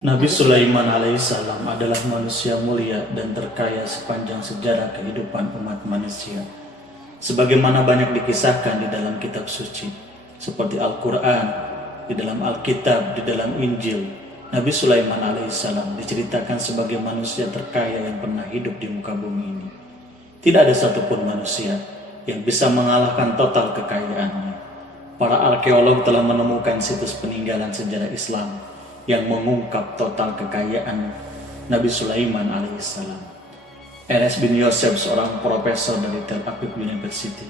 Nabi Sulaiman alaihissalam adalah manusia mulia dan terkaya sepanjang sejarah kehidupan umat manusia. Sebagaimana banyak dikisahkan di dalam kitab suci, seperti Al-Quran, di dalam Alkitab, di dalam Injil, Nabi Sulaiman alaihissalam diceritakan sebagai manusia terkaya yang pernah hidup di muka bumi ini. Tidak ada satupun manusia yang bisa mengalahkan total kekayaannya. Para arkeolog telah menemukan situs peninggalan sejarah Islam yang mengungkap total kekayaan Nabi Sulaiman alaihissalam. Enes bin Yosef, seorang profesor dari Tel Aviv University,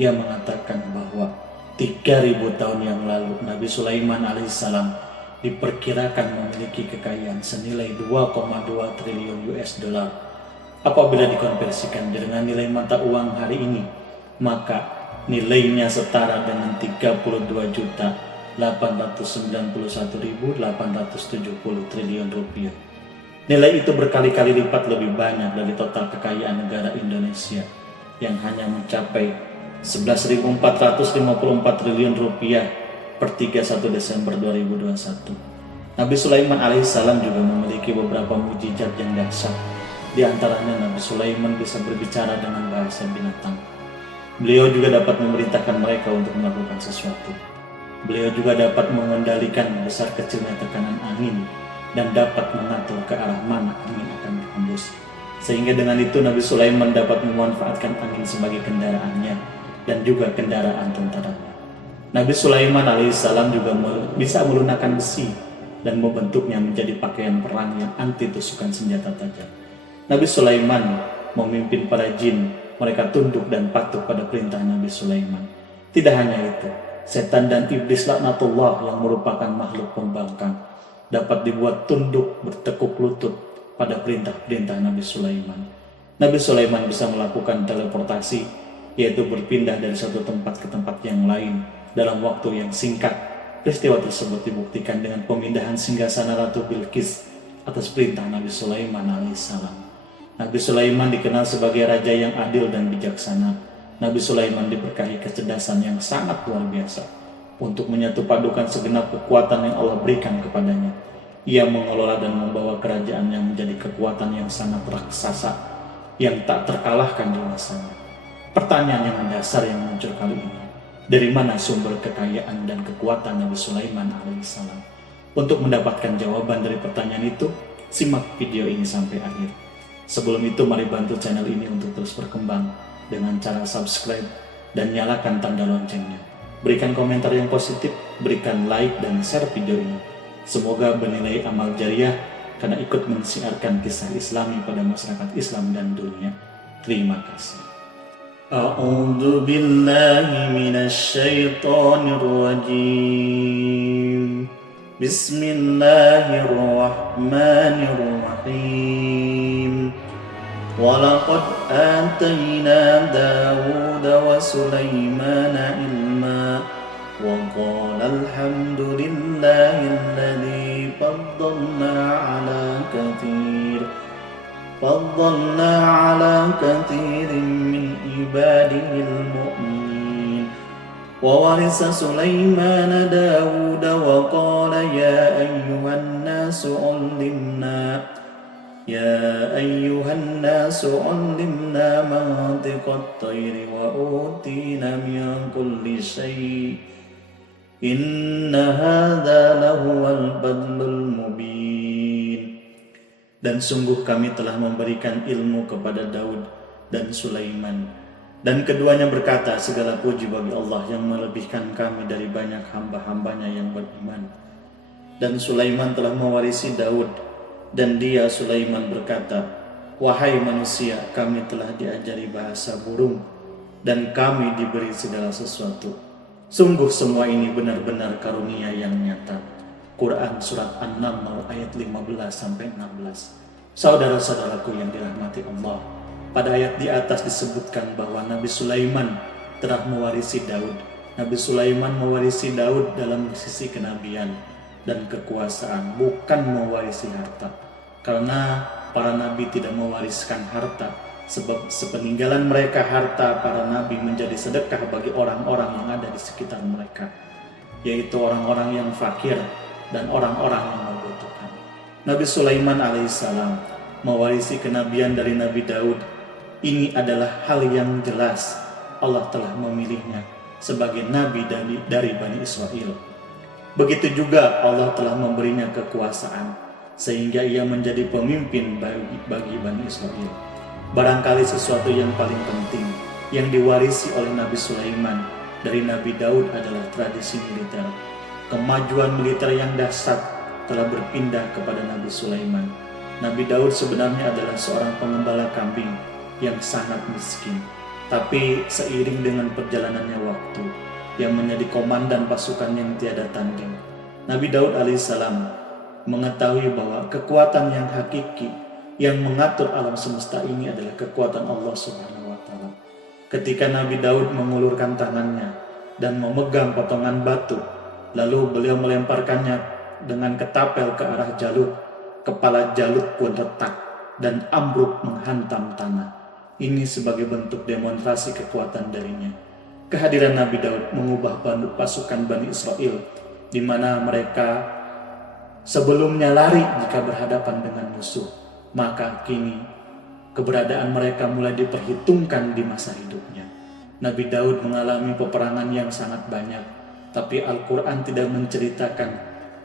ia mengatakan bahwa 3000 tahun yang lalu Nabi Sulaiman alaihissalam diperkirakan memiliki kekayaan senilai 2,2 triliun US dollar. Apabila dikonversikan dengan nilai mata uang hari ini, maka nilainya setara dengan 32.891.870 triliun rupiah. Nilai itu berkali-kali lipat lebih banyak dari total kekayaan negara Indonesia yang hanya mencapai 11.454 triliun rupiah per 31 Desember 2021. Nabi Sulaiman alaihissalam juga memiliki beberapa mukjizat yang dahsyat. Di antaranya Nabi Sulaiman bisa berbicara dengan bahasa binatang. Beliau juga dapat memerintahkan mereka untuk melakukan sesuatu. Beliau juga dapat mengendalikan besar kecilnya tekanan angin dan dapat mengatur ke arah mana angin akan berhembus. Sehingga dengan itu Nabi Sulaiman dapat memanfaatkan angin sebagai kendaraannya dan juga kendaraan tentaranya. Nabi Sulaiman alaihissalam juga bisa melunakkan besi dan membentuknya menjadi pakaian perang yang anti tusukan senjata tajam. Nabi Sulaiman memimpin para jin, mereka tunduk dan patuh pada perintah Nabi Sulaiman. Tidak hanya itu, setan dan iblis laknatullah yang merupakan makhluk pembangkang dapat dibuat tunduk bertekuk lutut pada perintah-perintah Nabi Sulaiman. Nabi Sulaiman bisa melakukan teleportasi, yaitu berpindah dari satu tempat ke tempat yang lain dalam waktu yang singkat. Peristiwa tersebut dibuktikan dengan pemindahan singgasana Ratu Bilqis atas perintah Nabi Sulaiman alaihissalam. Nabi Sulaiman dikenal sebagai raja yang adil dan bijaksana. Nabi Sulaiman diberkahi kecerdasan yang sangat luar biasa untuk menyatupadukan segenap kekuatan yang Allah berikan kepadanya. Ia mengelola dan membawa kerajaan yang menjadi kekuatan yang sangat raksasa yang tak terkalahkan di masanya. Pertanyaan yang mendasar yang muncul kali ini, dari mana sumber kekayaan dan kekuatan Nabi Sulaiman alaihissalam? Untuk mendapatkan jawaban dari pertanyaan itu, simak video ini sampai akhir. Sebelum itu, mari bantu channel ini untuk terus berkembang dengan cara subscribe dan nyalakan tanda loncengnya. Berikan komentar yang positif, berikan like dan share video ini. Semoga bernilai amal jariah karena ikut mensiarkan kisah Islami pada masyarakat Islam dan dunia. Terima kasih. A'udzu billahi minasy syaithanir rajim. Bismillahirrahmanirrahim. وَلَقَدْ آتَيْنَا دَاوُودَ وَسُلَيْمَانَ عِلْمًا وَقَالَ الْحَمْدُ لِلَّهِ الَّذِي فَضَّلْنَا عَلَى كَثِيرٍ مِّنْ عِبَادِهِ الْمُؤْمِنِينَ وَوَرِثَ سُلَيْمَانَ دَاوُودَ وَقَالَ يَا أَيُّهَا الناس علمنا منطق الطير وأوتينا من كل شيء إن هذا لهو الفضل المبين. Dan sungguh kami telah memberikan ilmu kepada Daud dan Sulaiman, dan keduanya berkata, segala puji bagi Allah yang melebihkan kami dari banyak hamba-hambanya yang beriman. Dan Sulaiman telah mewarisi Daud, dan dia Sulaiman berkata, wahai manusia, kami telah diajari bahasa burung dan kami diberi segala sesuatu. Sungguh semua ini benar-benar karunia yang nyata. Quran Surat An-Naml ayat 15-16. Saudara-saudaraku yang dirahmati Allah, pada ayat di atas disebutkan bahwa Nabi Sulaiman telah mewarisi Daud. Nabi Sulaiman mewarisi Daud dalam sisi kenabian dan kekuasaan, bukan mewarisi harta. Karena para nabi tidak mewariskan harta, sebab sepeninggalan mereka harta para nabi menjadi sedekah bagi orang-orang yang ada di sekitar mereka, yaitu orang-orang yang fakir dan orang-orang yang membutuhkan. Nabi Sulaiman alaihissalam mewarisi kenabian dari Nabi Daud. Ini adalah hal yang jelas Allah telah memilihnya sebagai nabi dari Bani Israel. Begitu juga Allah telah memberinya kekuasaan sehingga ia menjadi pemimpin bagi Bani Israel. Barangkali sesuatu yang paling penting yang diwarisi oleh Nabi Sulaiman dari Nabi Daud adalah tradisi militer. Kemajuan militer yang dahsyat telah berpindah kepada Nabi Sulaiman. Nabi Daud sebenarnya adalah seorang pengembala kambing yang sangat miskin. Tapi seiring dengan perjalanannya waktu, yang menjadi komandan pasukan yang tiada tanding, Nabi Daud alaihissalam mengetahui bahwa kekuatan yang hakiki yang mengatur alam semesta ini adalah kekuatan Allah Subhanahu wa Ta'ala. Ketika Nabi Daud mengulurkan tangannya dan memegang potongan batu, lalu beliau melemparkannya dengan ketapel ke arah Jalut, kepala Jalut pun retak dan ambruk menghantam tanah. Ini sebagai bentuk demonstrasi kekuatan darinya. Kehadiran Nabi Daud mengubah pasukan Bani Israel, di mana mereka sebelumnya lari jika berhadapan dengan musuh, maka kini keberadaan mereka mulai diperhitungkan di masa hidupnya. Nabi Daud mengalami peperangan yang sangat banyak, tapi Al-Quran tidak menceritakan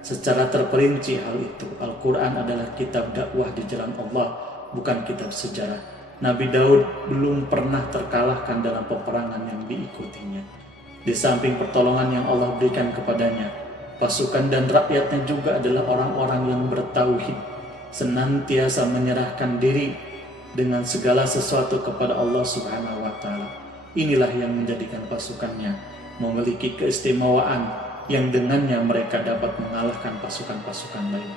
secara terperinci hal itu. Al-Quran adalah kitab dakwah di jalan Allah, bukan kitab sejarah. Nabi Daud belum pernah terkalahkan dalam peperangan yang diikutinya. Di samping pertolongan yang Allah berikan kepadanya, pasukan dan rakyatnya juga adalah orang-orang yang bertauhid, senantiasa menyerahkan diri dengan segala sesuatu kepada Allah Subhanahu wa Ta'ala. Inilah yang menjadikan pasukannya memiliki keistimewaan yang dengannya mereka dapat mengalahkan pasukan-pasukan lain.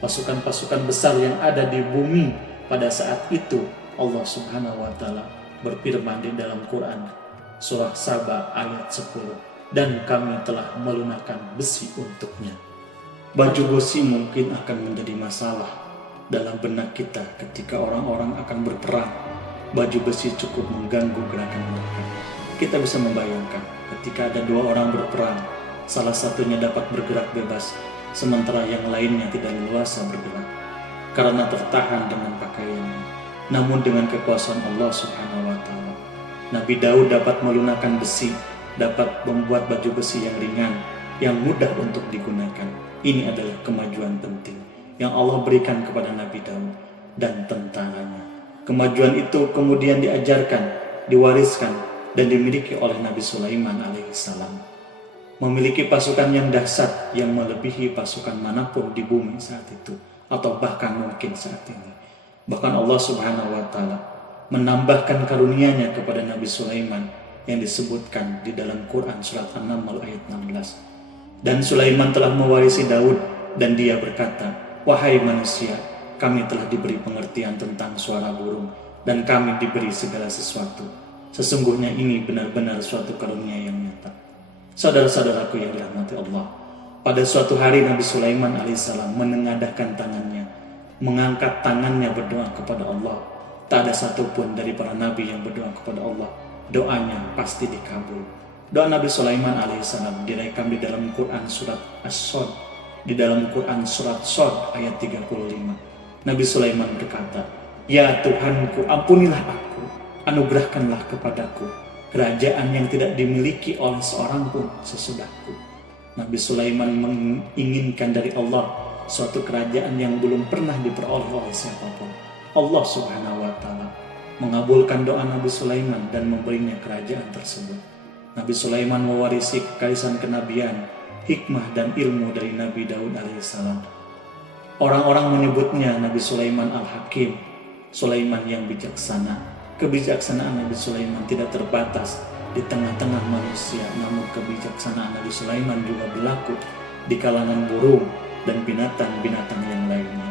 Pasukan-pasukan besar yang ada di bumi pada saat itu, Allah Subhanahu wa Ta'ala berfirman di dalam Quran surah Saba ayat 10, dan kami telah melunakkan besi untuknya. Baju besi mungkin akan menjadi masalah dalam benak kita ketika orang-orang akan berperang. Baju besi cukup mengganggu gerakan mereka. Kita bisa membayangkan ketika ada dua orang berperang, salah satunya dapat bergerak bebas, sementara yang lainnya tidak leluasa bergerak karena tertahan dengan pakaiannya. Namun dengan kekuasaan Allah Subhanahu wa Ta'ala, Nabi Daud dapat melunakkan besi, dapat membuat baju besi yang ringan, yang mudah untuk digunakan. Ini adalah kemajuan penting yang Allah berikan kepada Nabi Daud dan tentaranya. Kemajuan itu kemudian diajarkan, diwariskan, dan dimiliki oleh Nabi Sulaiman alaihissalam. Memiliki pasukan yang dahsyat yang melebihi pasukan manapun di bumi saat itu, atau bahkan mungkin saat ini. Bahkan Allah Subhanahu wa Ta'ala menambahkan karunia-Nya kepada Nabi Sulaiman yang disebutkan di dalam Quran surat An-Naml ayat 16. Dan Sulaiman telah mewarisi Daud, dan dia berkata, "Wahai manusia, kami telah diberi pengertian tentang suara burung, dan kami diberi segala sesuatu. Sesungguhnya ini benar-benar suatu karunia yang nyata." Saudara-saudaraku yang dirahmati Allah, pada suatu hari Nabi Sulaiman alaihissalam menengadahkan tangannya, mengangkat tangannya berdoa kepada Allah. Tak ada satupun dari para nabi yang berdoa kepada Allah, doanya pasti dikabul. Doa Nabi Sulaiman alaihissalam direkam di dalam Quran surat As-Sod, di dalam Quran surat Sod ayat 35. Nabi Sulaiman berkata, "Ya Tuhanku, ampunilah aku, anugerahkanlah kepadaku kerajaan yang tidak dimiliki oleh seorang pun sesudahku." Nabi Sulaiman menginginkan dari Allah suatu kerajaan yang belum pernah diperoleh oleh siapapun. Allah Subhanahu wa Ta'ala mengabulkan doa Nabi Sulaiman dan memberinya kerajaan tersebut. Nabi Sulaiman mewarisi kekaisahan kenabian, hikmah dan ilmu dari Nabi Daud alaihissalam. Orang-orang menyebutnya Nabi Sulaiman Al-Hakim, Sulaiman yang bijaksana. Kebijaksanaan Nabi Sulaiman tidak terbatas di tengah-tengah manusia, namun kebijaksanaan Nabi Sulaiman juga berlaku di kalangan burung dan binatang-binatang yang lainnya.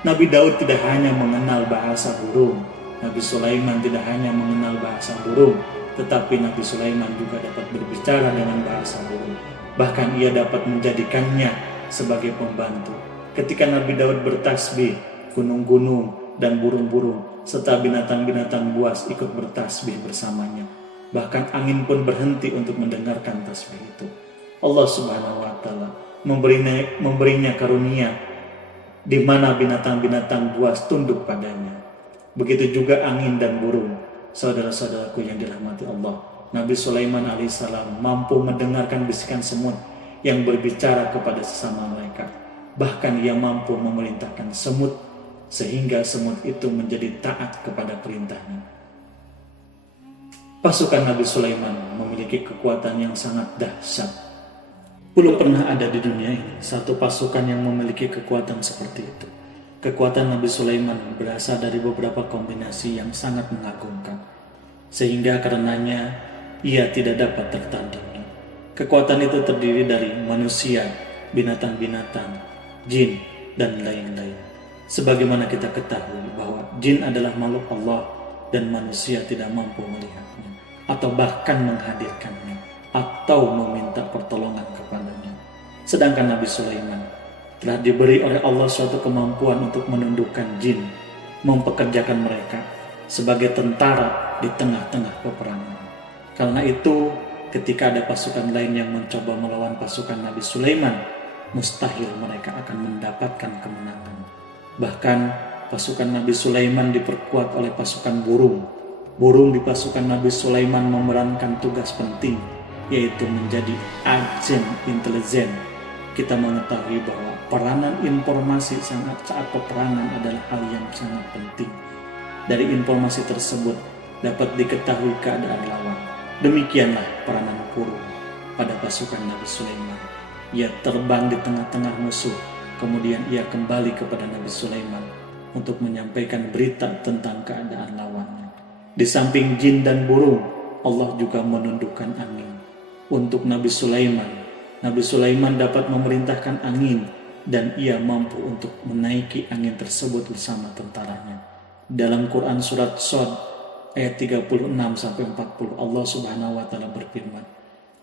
Nabi Daud tidak hanya mengenal bahasa burung, Nabi Sulaiman tidak hanya mengenal bahasa burung, tetapi Nabi Sulaiman juga dapat berbicara dengan bahasa burung. Bahkan ia dapat menjadikannya sebagai pembantu. Ketika Nabi Daud bertasbih, gunung-gunung dan burung-burung serta binatang-binatang buas ikut bertasbih bersamanya. Bahkan angin pun berhenti untuk mendengarkan tasbih itu. Allah Subhanahu wa Ta'ala memberinya karunia di mana binatang-binatang buas tunduk padanya. Begitu juga angin dan burung. Saudara-saudaraku yang dirahmati Allah, Nabi Sulaiman alaihissalam mampu mendengarkan bisikan semut yang berbicara kepada sesama mereka. Bahkan ia mampu memerintahkan semut sehingga semut itu menjadi taat kepada perintahnya. Pasukan Nabi Sulaiman memiliki kekuatan yang sangat dahsyat. Belum pernah ada di dunia ini satu pasukan yang memiliki kekuatan seperti itu. Kekuatan Nabi Sulaiman berasal dari beberapa kombinasi yang sangat mengagumkan, sehingga karenanya ia tidak dapat tertandingi. Kekuatan itu terdiri dari manusia, binatang-binatang, jin, dan lain-lain. Sebagaimana kita ketahui bahwa jin adalah makhluk Allah dan manusia tidak mampu melihatnya, atau bahkan menghadirkannya, atau meminta pertolongan kepadanya. Sedangkan Nabi Sulaiman telah diberi oleh Allah suatu kemampuan untuk menundukkan jin, mempekerjakan mereka sebagai tentara di tengah-tengah peperangan. Karena itu, ketika ada pasukan lain yang mencoba melawan pasukan Nabi Sulaiman, mustahil mereka akan mendapatkan kemenangan. Bahkan pasukan Nabi Sulaiman diperkuat oleh pasukan burung. Burung di pasukan Nabi Sulaiman memerankan tugas penting, yaitu menjadi agen intelijen. Kita mengetahui bahwa peranan informasi saat peperangan adalah hal yang sangat penting. Dari informasi tersebut dapat diketahui keadaan lawan. Demikianlah peranan burung pada pasukan Nabi Sulaiman. Ia terbang di tengah-tengah musuh, kemudian ia kembali kepada Nabi Sulaiman untuk menyampaikan berita tentang keadaan lawannya. Di samping jin dan burung, Allah juga menundukkan angin untuk Nabi Sulaiman. Nabi Sulaiman dapat memerintahkan angin dan ia mampu untuk menaiki angin tersebut bersama tentaranya. Dalam Quran surat Shad ayat 36-40 Allah Subhanahu wa taala berfirman,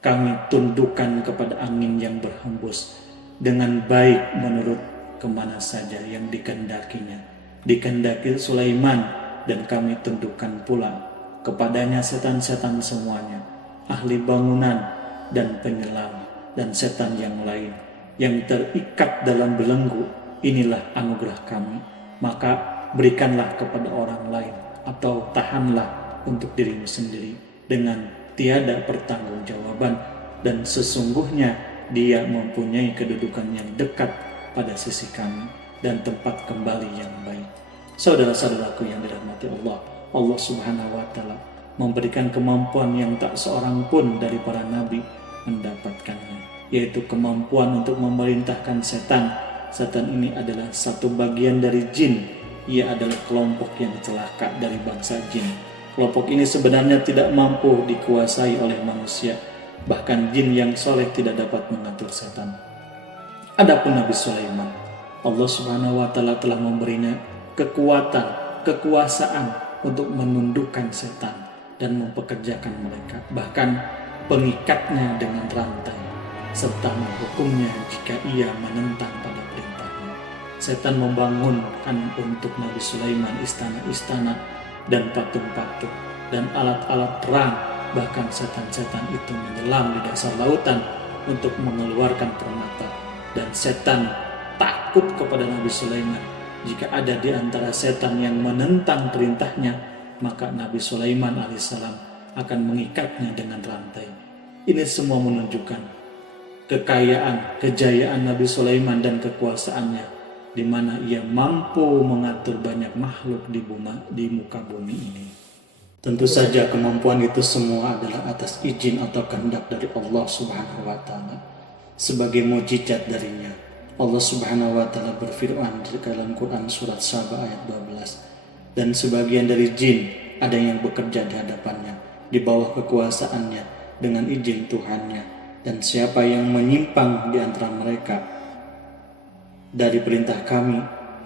"Kami tundukkan kepada angin yang berhembus dengan baik menurut kemana saja yang dikehendakinya. Dikehendaki Sulaiman dan kami tundukkan pula kepadanya setan-setan semuanya, ahli bangunan dan penyelam dan setan yang lain yang terikat dalam belenggu. Inilah anugerah kami, maka berikanlah kepada orang lain atau tahanlah untuk dirimu sendiri dengan tiada pertanggungjawaban, dan sesungguhnya dia mempunyai kedudukan yang dekat pada sisi kami dan tempat kembali yang baik." Saudara-saudaraku yang dirahmati Allah, Allah Subhanahu wa taala memberikan kemampuan yang tak seorang pun dari para nabi mendapatkannya, yaitu kemampuan untuk memerintahkan setan. Setan ini adalah satu bagian dari jin. Ia adalah kelompok yang celaka dari bangsa jin. Kelompok ini sebenarnya tidak mampu dikuasai oleh manusia. Bahkan jin yang soleh tidak dapat mengatur setan. Adapun Nabi Sulaiman, Allah Subhanahu wa taala telah memberinya kekuatan, kekuasaan untuk menundukkan setan dan mempekerjakan mereka. Bahkan pengikatnya dengan rantai serta menghukumnya jika ia menentang pada perintahnya. Setan membangunkan untuk Nabi Sulaiman istana-istana dan patung-patung dan alat-alat perang. Bahkan setan-setan itu menyelam di dasar lautan untuk mengeluarkan permata. Dan setan takut kepada Nabi Sulaiman. Jika ada di antara setan yang menentang perintahnya, maka Nabi Sulaiman alaihissalam akan mengikatnya dengan rantai. Ini semua menunjukkan kekayaan, kejayaan Nabi Sulaiman dan kekuasaannya, di mana ia mampu mengatur banyak makhluk di muka bumi ini. Tentu saja kemampuan itu semua adalah atas izin atau kehendak dari Allah Subhanahu wa taala. Sebagai mukjizat darinya, Allah Subhanahu wa taala berfirman di dalam Quran surat Saba ayat 12, "Dan sebagian dari jin ada yang bekerja di hadapannya di bawah kekuasaannya dengan izin Tuhannya, dan siapa yang menyimpang di antara mereka dari perintah kami,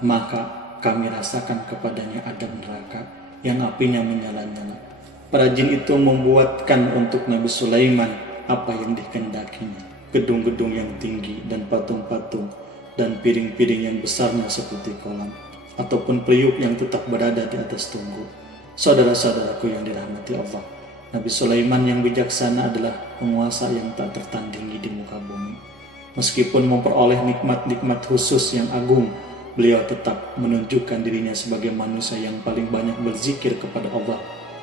maka kami rasakan kepadanya adab neraka yang apinya menyala-nyala." Para jin itu membuatkan untuk Nabi Sulaiman apa yang dikehendakinya, gedung-gedung yang tinggi dan patung-patung dan piring-piring yang besarnya seperti kolam, ataupun periuk yang tetap berada di atas tunggu. Saudara-saudaraku yang dirahmati Allah, Nabi Sulaiman yang bijaksana adalah penguasa yang tak tertandingi di muka bumi. Meskipun memperoleh nikmat-nikmat khusus yang agung, beliau tetap menunjukkan dirinya sebagai manusia yang paling banyak berzikir kepada Allah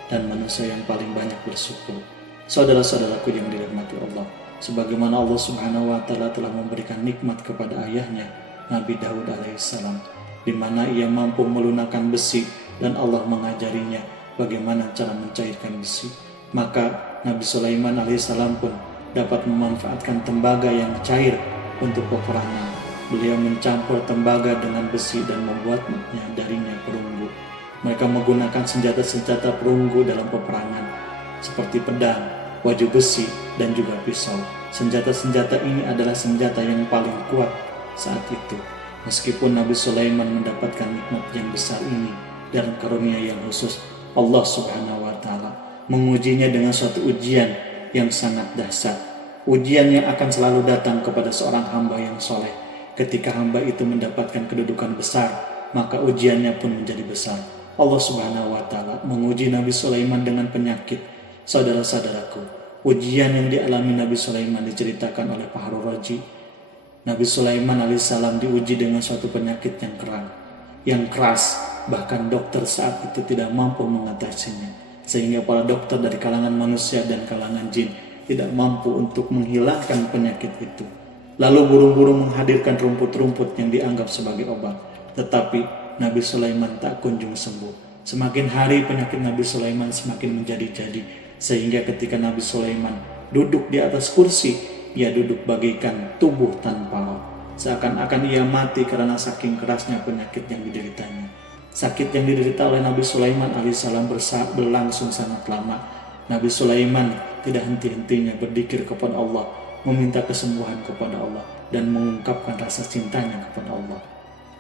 dan manusia yang paling banyak bersyukur. Saudara-saudaraku yang dirahmati Allah, sebagaimana Allah Subhanahu wa taala telah memberikan nikmat kepada ayahnya Nabi Daud alaihissalam, di mana ia mampu melunakkan besi dan Allah mengajarinya bagaimana cara mencairkan besi. Maka Nabi Sulaiman alaihissalam pun dapat memanfaatkan tembaga yang cair untuk peperangan. Beliau mencampur tembaga dengan besi dan membuatnya darinya perunggu. Mereka menggunakan senjata-senjata perunggu dalam peperangan seperti pedang, baju besi, dan juga pisau. Senjata-senjata ini adalah senjata yang paling kuat saat itu. Meskipun Nabi Sulaiman mendapatkan nikmat yang besar ini dan karunia yang khusus, Allah Subhanahu wa taala mengujinya dengan suatu ujian yang sangat dahsyat. Ujian yang akan selalu datang kepada seorang hamba yang soleh. Ketika hamba itu mendapatkan kedudukan besar, maka ujiannya pun menjadi besar. Allah Subhanahu wa taala menguji Nabi Sulaiman dengan penyakit. Saudara-saudaraku, ujian yang dialami Nabi Sulaiman diceritakan oleh Fahrul Razi. Nabi Sulaiman alaihissalam diuji dengan suatu penyakit yang keras, bahkan dokter saat itu tidak mampu mengatasinya, sehingga para dokter dari kalangan manusia dan kalangan jin tidak mampu untuk menghilangkan penyakit itu. Lalu burung-burung menghadirkan rumput-rumput yang dianggap sebagai obat, tetapi Nabi Sulaiman tak kunjung sembuh. Semakin hari penyakit Nabi Sulaiman semakin menjadi-jadi, sehingga ketika Nabi Sulaiman duduk di atas kursi, ia duduk bagaikan tubuh tanpa roh. Seakan-akan ia mati karena saking kerasnya penyakit yang dideritanya. Sakit yang diderita oleh Nabi Sulaiman alaihissalam berlangsung sangat lama. Nabi Sulaiman tidak henti-hentinya berzikir kepada Allah, meminta kesembuhan kepada Allah, dan mengungkapkan rasa cintanya kepada Allah.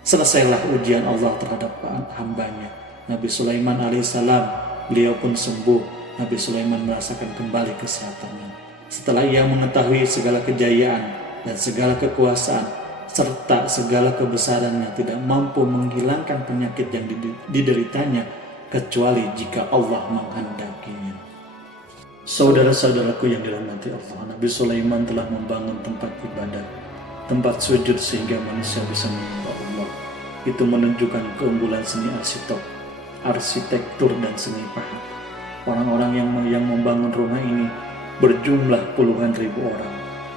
Selesailah ujian Allah terhadap hambanya Nabi Sulaiman alaihissalam. Beliau pun sembuh. Nabi Sulaiman merasakan kembali kesehatannya. Setelah ia mengetahui segala kejayaan dan segala kekuasaan serta segala kebesarannya tidak mampu menghilangkan penyakit yang dideritanya kecuali jika Allah menghendakinya. Saudara-saudaraku yang dirahmati Allah, Nabi Sulaiman telah membangun tempat ibadah, tempat sujud sehingga manusia bisa menyembah Allah. Itu menunjukkan keunggulan seni arsitektur dan seni pahat. Orang-orang yang membangun rumah ini berjumlah puluhan ribu orang.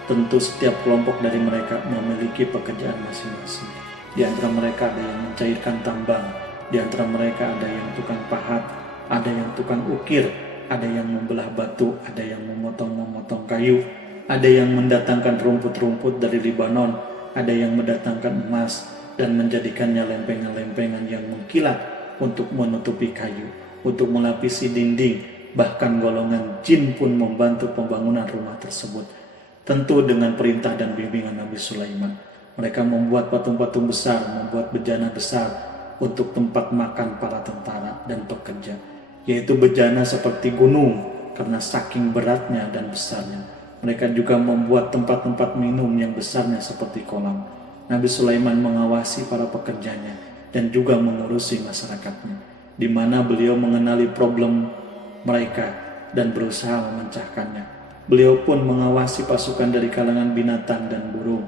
Tentu setiap kelompok dari mereka memiliki pekerjaan masing-masing. Di antara mereka ada yang mencairkan tambang, di antara mereka ada yang tukang pahat, ada yang tukang ukir, ada yang membelah batu, ada yang memotong kayu, ada yang mendatangkan rumput-rumput dari Libanon, ada yang mendatangkan emas dan menjadikannya lempengan-lempengan yang mengkilat untuk menutupi kayu, untuk melapisi dinding. Bahkan golongan jin pun membantu pembangunan rumah tersebut, tentu dengan perintah dan bimbingan Nabi Sulaiman. Mereka membuat patung-patung besar, membuat bejana besar untuk tempat makan para tentara dan pekerja, yaitu bejana seperti gunung karena saking beratnya dan besarnya. Mereka juga membuat tempat-tempat minum yang besarnya seperti kolam. Nabi Sulaiman mengawasi para pekerjanya dan juga mengurusi masyarakatnya, di mana beliau mengenali problem mereka dan berusaha memecahkannya. Beliau pun mengawasi pasukan dari kalangan binatang dan burung.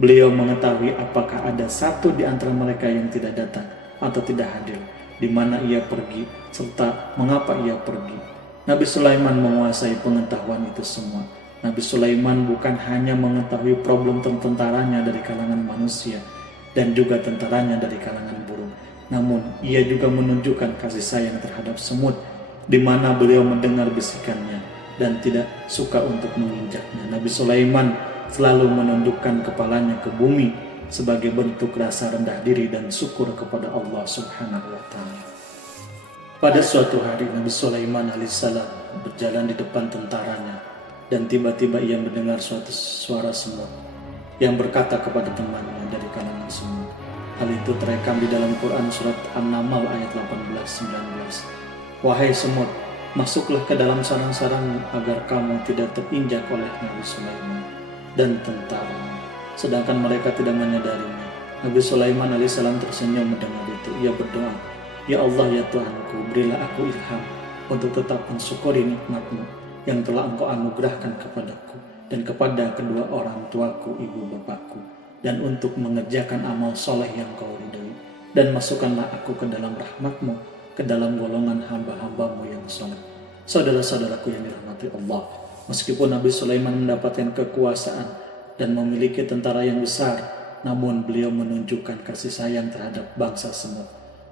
Beliau mengetahui apakah ada satu di antara mereka yang tidak datang atau tidak hadir, di mana ia pergi, serta mengapa ia pergi. Nabi Sulaiman menguasai pengetahuan itu semua. Nabi Sulaiman bukan hanya mengetahui problem tentaranya dari kalangan manusia dan juga tentaranya dari kalangan burung, namun ia juga menunjukkan kasih sayang terhadap semut, di mana beliau mendengar bisikannya dan tidak suka untuk menginjaknya. Nabi Sulaiman selalu menundukkan kepalanya ke bumi sebagai bentuk rasa rendah diri dan syukur kepada Allah Subhanahu wa taala. Pada suatu hari Nabi Sulaiman alaihissalam berjalan di depan tentaranya dan tiba-tiba ia mendengar suatu suara semut yang berkata kepada temannya dari kalangan semut. Hal itu terekam di dalam Quran surat An-Naml ayat 18-19. Wahai semut, masuklah ke dalam sarang-sarangmu agar kamu tidak terinjak oleh Nabi Sulaiman dan tentaranya. Sedangkan mereka tidak menyadarinya. Nabi Sulaiman alaihissalam tersenyum mendengar itu. Ia berdoa, Ya Allah, ya Tuhanku, berilah aku ilham untuk tetap mensyukuri nikmat-Mu yang telah Engkau anugerahkan kepadaku dan kepada kedua orang tuaku, ibu bapakku, dan untuk mengerjakan amal soleh yang Kau ridhoi. dan masukkanlah aku ke dalam rahmat-Mu, ke dalam golongan hamba-hamba-Mu yang saleh. Saudara-saudaraku yang dirahmati Allah, meskipun Nabi Sulaiman mendapatkan kekuasaan dan memiliki tentara yang besar, namun beliau menunjukkan kasih sayang terhadap bangsa semut.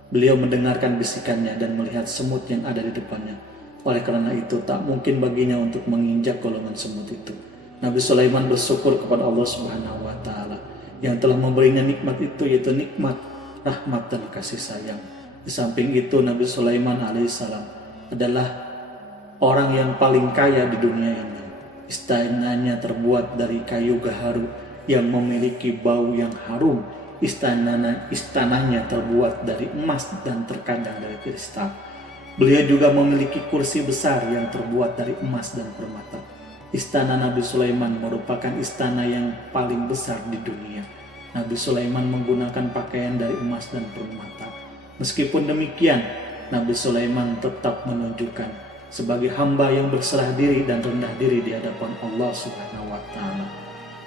Beliau mendengarkan bisikannya dan melihat semut yang ada di depannya. Oleh karena itu, tak mungkin baginya untuk menginjak golongan semut itu. Nabi Sulaiman bersyukur kepada Allah Subhanahu wa Ta'ala yang telah memberinya nikmat itu, yaitu nikmat rahmat dan kasih sayang. Di samping itu, Nabi Sulaiman alaihissalam adalah orang yang paling kaya di dunia ini. Istananya terbuat dari kayu gaharu yang memiliki bau yang harum. Istananya terbuat dari emas dan terkadang dari kristal. Beliau juga memiliki kursi besar yang terbuat dari emas dan permata. Istana Nabi Sulaiman merupakan istana yang paling besar di dunia. Nabi Sulaiman menggunakan pakaian dari emas dan permata. Meskipun demikian, Nabi Sulaiman tetap menunjukkan sebagai hamba yang berserah diri dan rendah diri di hadapan Allah Subhanahu wa Ta'ala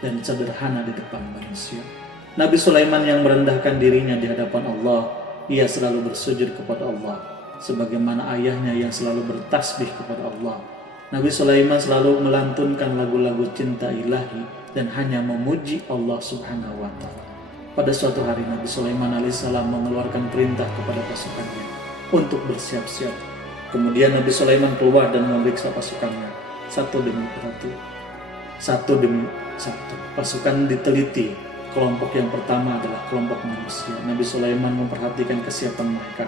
dan sederhana di depan manusia. Nabi Sulaiman yang merendahkan dirinya di hadapan Allah, ia selalu bersujud kepada Allah sebagaimana ayahnya yang selalu bertasbih kepada Allah. Nabi Sulaiman selalu melantunkan lagu-lagu cinta ilahi dan hanya memuji Allah Subhanahu wa Ta'ala. Pada suatu hari Nabi Sulaiman alaihissalam mengeluarkan perintah kepada pasukannya untuk bersiap-siap. Kemudian Nabi Sulaiman keluar dan memeriksa pasukannya satu demi satu. Pasukan diteliti. Kelompok yang pertama adalah kelompok manusia. Nabi Sulaiman memperhatikan kesiapan mereka.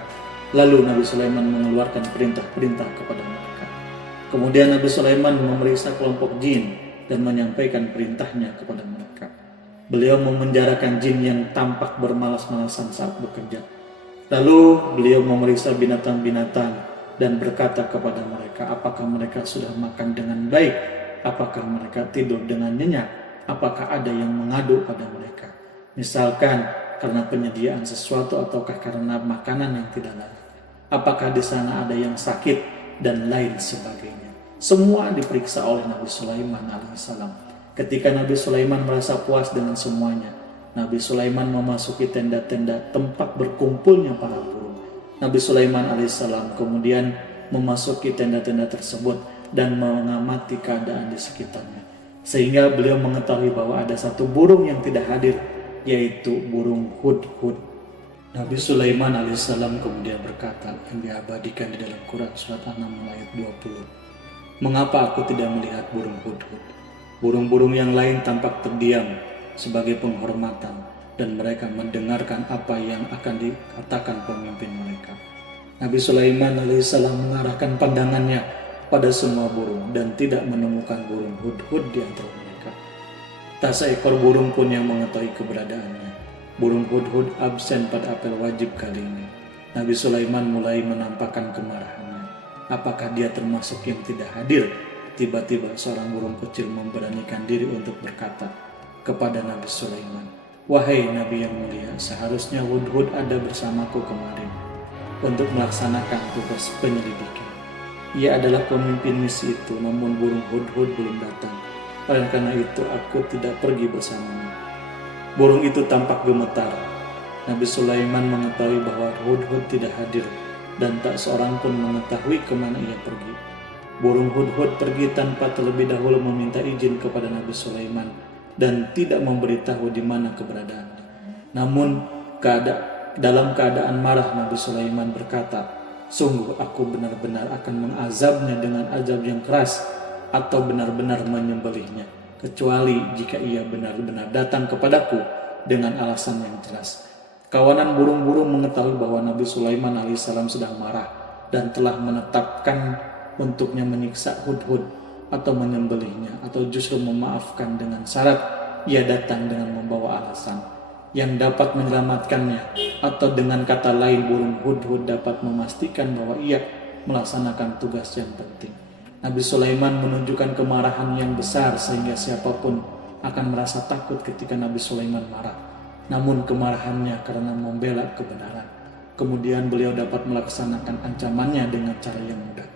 Lalu Nabi Sulaiman mengeluarkan perintah-perintah kepada mereka. Kemudian Nabi Sulaiman memeriksa kelompok jin dan menyampaikan perintahnya kepada mereka. Beliau memenjarakan jin yang tampak bermalas-malasan saat bekerja. Lalu beliau memeriksa binatang-binatang dan berkata kepada mereka, apakah mereka sudah makan dengan baik? Apakah mereka tidur dengan nyenyak? Apakah ada yang mengadu pada mereka? Misalkan karena penyediaan sesuatu ataukah karena makanan yang tidak layak? Apakah di sana ada yang sakit? Dan lain sebagainya. Semua diperiksa oleh Nabi Sulaiman alaihissalam. Ketika Nabi Sulaiman merasa puas dengan semuanya, Nabi Sulaiman memasuki tenda-tenda tempat berkumpulnya para burung. Nabi Sulaiman alaihissalam kemudian memasuki tenda-tenda tersebut dan mengamati keadaan di sekitarnya. Sehingga beliau mengetahui bahwa ada satu burung yang tidak hadir, yaitu burung hudhud. Nabi Sulaiman alaihissalam kemudian berkata yang diabadikan di dalam Quran surat An-Naml ayat 20. Mengapa aku tidak melihat burung hudhud? Burung-burung yang lain tampak terdiam sebagai penghormatan dan mereka mendengarkan apa yang akan dikatakan pemimpin mereka. Nabi Sulaiman alaihissalam mengarahkan pandangannya pada semua burung dan tidak menemukan burung hudhud di antara mereka. Tak seekor burung pun yang mengetahui keberadaannya. Burung hudhud absen pada apel wajib kali ini. Nabi Sulaiman mulai menampakkan kemarahannya. Apakah dia termasuk yang tidak hadir? Tiba-tiba seorang burung kecil memberanikan diri untuk berkata kepada Nabi Sulaiman, wahai Nabi yang mulia, seharusnya hudhud ada bersamaku kemarin untuk melaksanakan tugas penyelidikan. Ia adalah pemimpin misi itu, namun burung hudhud belum datang. Oleh karena itu aku tidak pergi bersamanya. Burung itu tampak gemetar. Nabi Sulaiman mengetahui bahwa hudhud tidak hadir dan tak seorang pun mengetahui kemana ia pergi. Burung hudhud pergi tanpa terlebih dahulu meminta izin kepada Nabi Sulaiman dan tidak memberitahu di mana keberadaannya. Namun dalam keadaan marah Nabi Sulaiman berkata, sungguh aku benar-benar akan mengazabnya dengan azab yang keras atau benar-benar menyembelihnya, kecuali jika ia benar-benar datang kepadaku dengan alasan yang jelas. Kawanan burung-burung mengetahui bahwa Nabi Sulaiman alaihissalam sedang marah dan telah menetapkan untuknya menyiksa hudhud atau menyembelihnya atau justru memaafkan dengan syarat ia datang dengan membawa alasan yang dapat menyelamatkannya, atau dengan kata lain burung hudhud dapat memastikan bahwa ia melaksanakan tugas yang penting. Nabi Sulaiman menunjukkan kemarahan yang besar sehingga siapapun akan merasa takut ketika Nabi Sulaiman marah. Namun kemarahannya karena membela kebenaran. Kemudian beliau dapat melaksanakan ancamannya dengan cara yang mudah.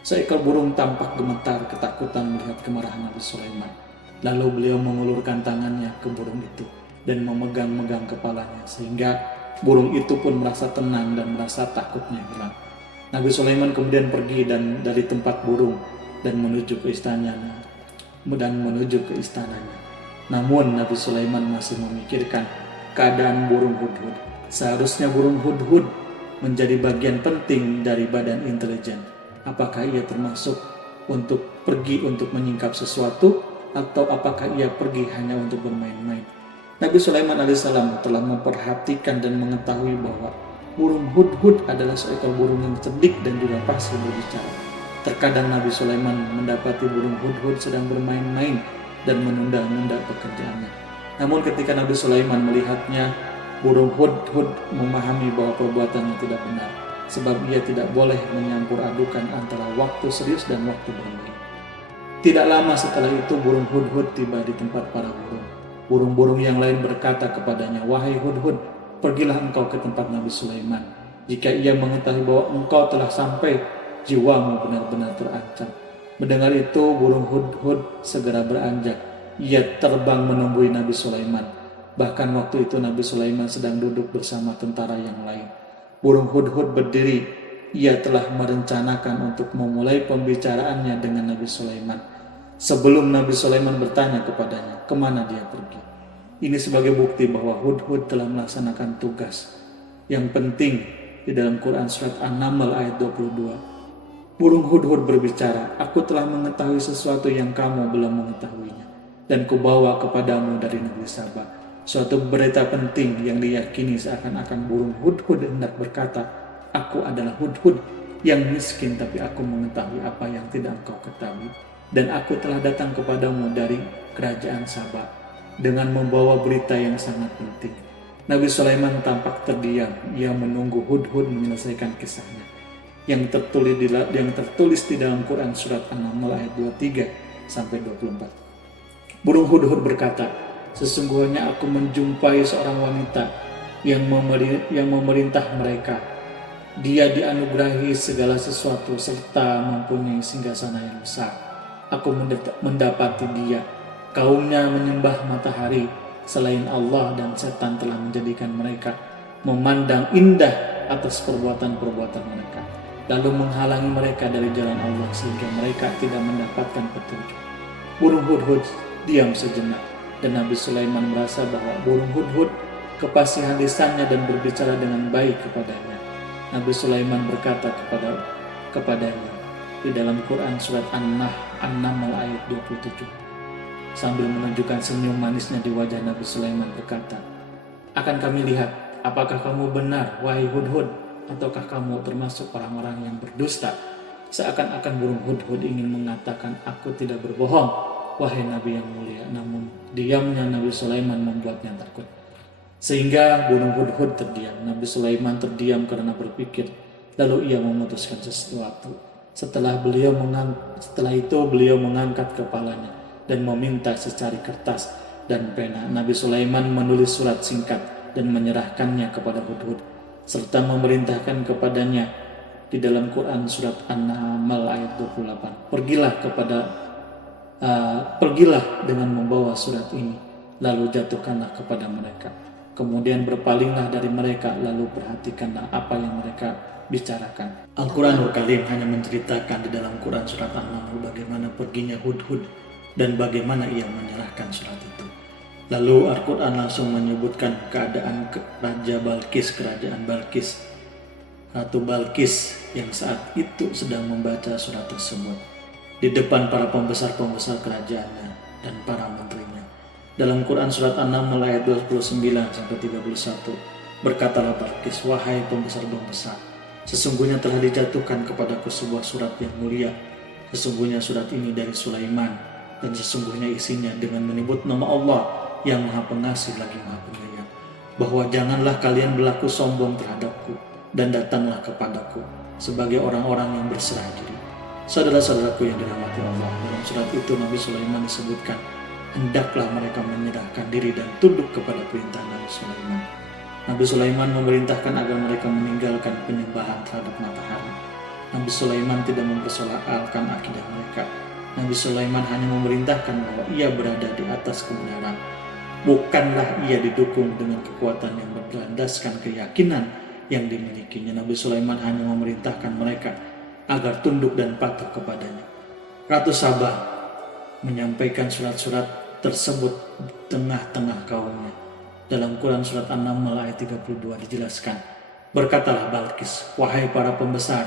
Seekor burung tampak gemetar ketakutan melihat kemarahan Nabi Sulaiman. Lalu beliau mengulurkan tangannya ke burung itu dan memegang-megang kepalanya sehingga Burung itu pun merasa tenang dan merasa takutnya hilang. Nabi Sulaiman kemudian pergi dan dari tempat burung dan menuju ke istananya. Namun Nabi Sulaiman masih memikirkan keadaan burung hudhud. Seharusnya burung hudhud menjadi bagian penting dari badan intelijen. Apakah ia termasuk untuk pergi untuk menyingkap sesuatu, atau apakah ia pergi hanya untuk bermain-main? Nabi Sulaiman alaihissalam telah memperhatikan dan mengetahui bahwa burung hudhud adalah seekor burung yang cerdik dan juga fasih berbicara. Terkadang Nabi Sulaiman mendapati burung hudhud sedang bermain-main dan menunda-nunda pekerjaannya. Namun ketika Nabi Sulaiman melihatnya, burung hudhud memahami bahwa perbuatannya tidak benar, sebab ia tidak boleh menyampur adukan antara waktu serius dan waktu bermain. Tidak lama setelah itu burung hudhud tiba di tempat para burung. Burung-burung yang lain berkata kepadanya, "Wahai hudhud, pergilah engkau ke tempat Nabi Sulaiman. Jika ia mengetahui bahwa engkau telah sampai, jiwamu benar-benar terancam." Mendengar itu, burung hudhud segera beranjak. Ia terbang menemui Nabi Sulaiman. Bahkan waktu itu Nabi Sulaiman sedang duduk bersama tentara yang lain. Burung hudhud berdiri. Ia telah merencanakan untuk memulai pembicaraannya dengan Nabi Sulaiman. Sebelum Nabi Sulaiman bertanya kepadanya, kemana dia pergi. Ini sebagai bukti bahwa hudhud telah melaksanakan tugas yang penting di dalam Quran surat An-Naml ayat 22. Burung hudhud berbicara, "Aku telah mengetahui sesuatu yang kamu belum mengetahuinya, dan kubawa kepadamu dari negeri Sabah suatu berita penting yang diyakini seakan-akan burung hudhud hendak berkata, aku adalah hudhud yang miskin, tapi aku mengetahui apa yang tidak engkau ketahui. Dan aku telah datang kepadamu dari kerajaan Sabah dengan membawa berita yang sangat penting." Nabi Sulaiman tampak terdiam. Ia menunggu hudhud menyelesaikan kisahnya yang tertulis di dalam Quran surat An-Naml ayat 23 sampai 24. Burung hudhud berkata, "Sesungguhnya aku menjumpai seorang wanita yang memerintah mereka. Dia dianugerahi segala sesuatu serta mempunyai singgasana yang besar. Aku mendapati dia, kaumnya menyembah matahari selain Allah, dan setan telah menjadikan mereka memandang indah atas perbuatan-perbuatan mereka, lalu menghalangi mereka dari jalan Allah sehingga mereka tidak mendapatkan petunjuk." Burung hudhud diam sejenak, dan Nabi Sulaiman merasa bahwa burung hudhud kepasihan lisannya dan berbicara dengan baik kepadanya. Nabi Sulaiman berkata kepadanya di dalam Quran surat An-Naml ayat 27, sambil menunjukkan senyum manisnya di wajah Nabi Sulaiman berkata, "Akan kami lihat apakah kamu benar, wahai hudhud, ataukah kamu termasuk orang-orang yang berdusta?" Seakan-akan burung hudhud ingin mengatakan, "Aku tidak berbohong, wahai Nabi yang mulia." Namun diamnya Nabi Sulaiman membuatnya takut, sehingga burung hudhud terdiam. Nabi Sulaiman terdiam karena berpikir, lalu ia memutuskan sesuatu. Setelah itu beliau mengangkat kepalanya dan meminta secari kertas dan pena. Nabi Sulaiman menulis surat singkat dan menyerahkannya kepada hudhud, serta memerintahkan kepadanya di dalam Quran surat An-Naml ayat 28, pergilah dengan membawa surat ini, lalu jatuhkanlah kepada mereka. Kemudian berpalinglah dari mereka, lalu perhatikanlah apa yang mereka bicarakan. Al-Quranul Karim hanya menceritakan di dalam Quran surat An-Naml bagaimana perginya hudhud dan bagaimana ia menyerahkan surat itu. Lalu Al-Quran langsung menyebutkan keadaan kerajaan Balkis, Ratu Balkis yang saat itu sedang membaca surat tersebut di depan para pembesar-pembesar kerajaannya dan para menterinya. Dalam Quran surat An-Naml ayat 29 sampai 31, berkatalah Balkis, "Wahai pembesar-pembesar, sesungguhnya telah dijatuhkan kepadaku sebuah surat yang mulia. Sesungguhnya surat ini dari Sulaiman, dan sesungguhnya isinya dengan menyebut nama Allah yang Maha Pengasih lagi Maha Penyayang, bahwa janganlah kalian berlaku sombong terhadapku, dan datanglah kepadaku sebagai orang-orang yang berserah diri." Saudara-saudaraku yang dirahmati Allah, dalam surat itu Nabi Sulaiman disebutkan hendaklah mereka menyerahkan diri dan tunduk kepada perintah Nabi Sulaiman. Nabi Sulaiman memerintahkan agar mereka meninggalkan penyembahan terhadap matahari. Nabi Sulaiman tidak mempersoalkan akidah mereka. Nabi Sulaiman hanya memerintahkan bahwa ia berada di atas kebenaran. Bukanlah ia didukung dengan kekuatan yang berlandaskan keyakinan yang dimilikinya. Nabi Sulaiman hanya memerintahkan mereka agar tunduk dan patuh kepadanya. Ratu Sabah menyampaikan surat-surat tersebut di tengah-tengah kaumnya. Dalam Quran surat An-Naml ayat 32 dijelaskan, berkatalah Balkis, wahai para pembesar,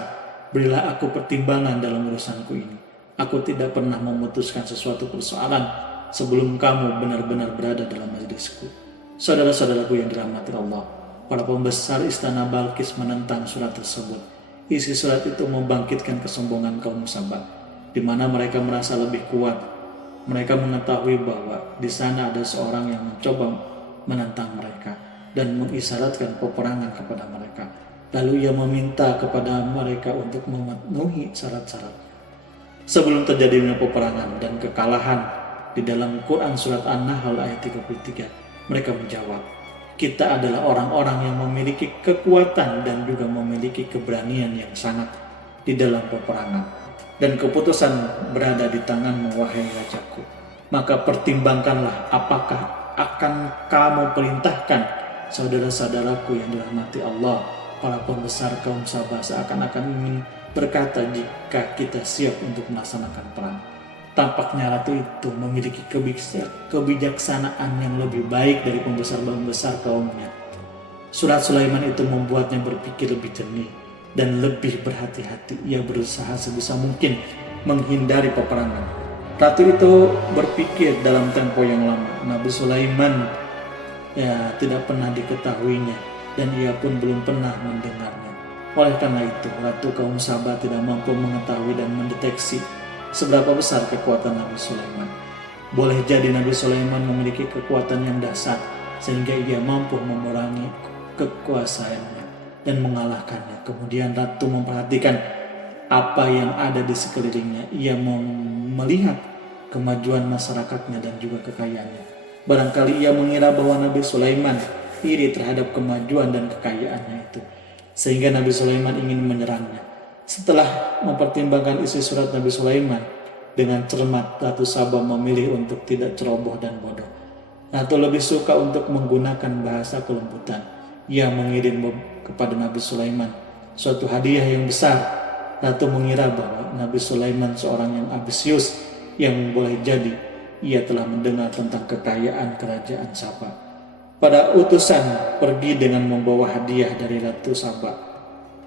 berilah aku pertimbangan dalam urusanku ini. Aku tidak pernah memutuskan sesuatu persoalan sebelum kamu benar-benar berada dalam majelisku. Saudara-saudaraku yang dirahmati Allah, para pembesar istana Balkis menentang surat tersebut. Isi surat itu membangkitkan kesombongan kaum Sabah, di mana mereka merasa lebih kuat. Mereka mengetahui bahwa di sana ada seorang yang mencoba menantang mereka dan mengisyaratkan peperangan kepada mereka. Lalu ia meminta kepada mereka untuk memenuhi syarat-syarat. Sebelum terjadinya peperangan dan kekalahan, di dalam Quran surat An-Nahl ayat 33, mereka menjawab, kita adalah orang-orang yang memiliki kekuatan dan juga memiliki keberanian yang sangat di dalam peperangan. Dan keputusan berada di tanganmu, wahai rajaku. Maka pertimbangkanlah apakah akan kamu perintahkan saudara-saudaraku yang dirahmati Allah. Para pembesar kaum Sabah seakan-akan ingin berkata jika kita siap untuk melaksanakan perang. Tampaknya ratu itu memiliki kebijaksanaan yang lebih baik dari pembesar-pembesar kaumnya. Surat Sulaiman itu membuatnya berpikir lebih jernih dan lebih berhati-hati. Ia berusaha sebisa mungkin menghindari peperangan. Ratu itu berpikir dalam tempo yang lama. Nabi Sulaiman tidak pernah diketahuinya dan ia pun belum pernah mendengarnya. Oleh karena itu, Ratu kaum Sabah tidak mampu mengetahui dan mendeteksi seberapa besar kekuatan Nabi Sulaiman. Boleh jadi Nabi Sulaiman memiliki kekuatan yang dahsyat sehingga ia mampu memerangi kekuasaannya dan mengalahkannya. Kemudian Ratu memperhatikan apa yang ada di sekelilingnya. Ia melihat kemajuan masyarakatnya dan juga kekayaannya. Barangkali ia mengira bahwa Nabi Sulaiman iri terhadap kemajuan dan kekayaannya itu, sehingga Nabi Sulaiman ingin menyerangnya. Setelah mempertimbangkan isi surat Nabi Sulaiman dengan cermat, Ratu Sabah memilih untuk tidak ceroboh dan bodoh. Ratu lebih suka untuk menggunakan bahasa kelembutan. Ia mengirim kepada Nabi Sulaiman suatu hadiah yang besar. Ratu mengira bahwa Nabi Sulaiman seorang yang ambisius, yang boleh jadi ia telah mendengar tentang kekayaan kerajaan Sabah. Pada utusan pergi dengan membawa hadiah dari Ratu Sabah.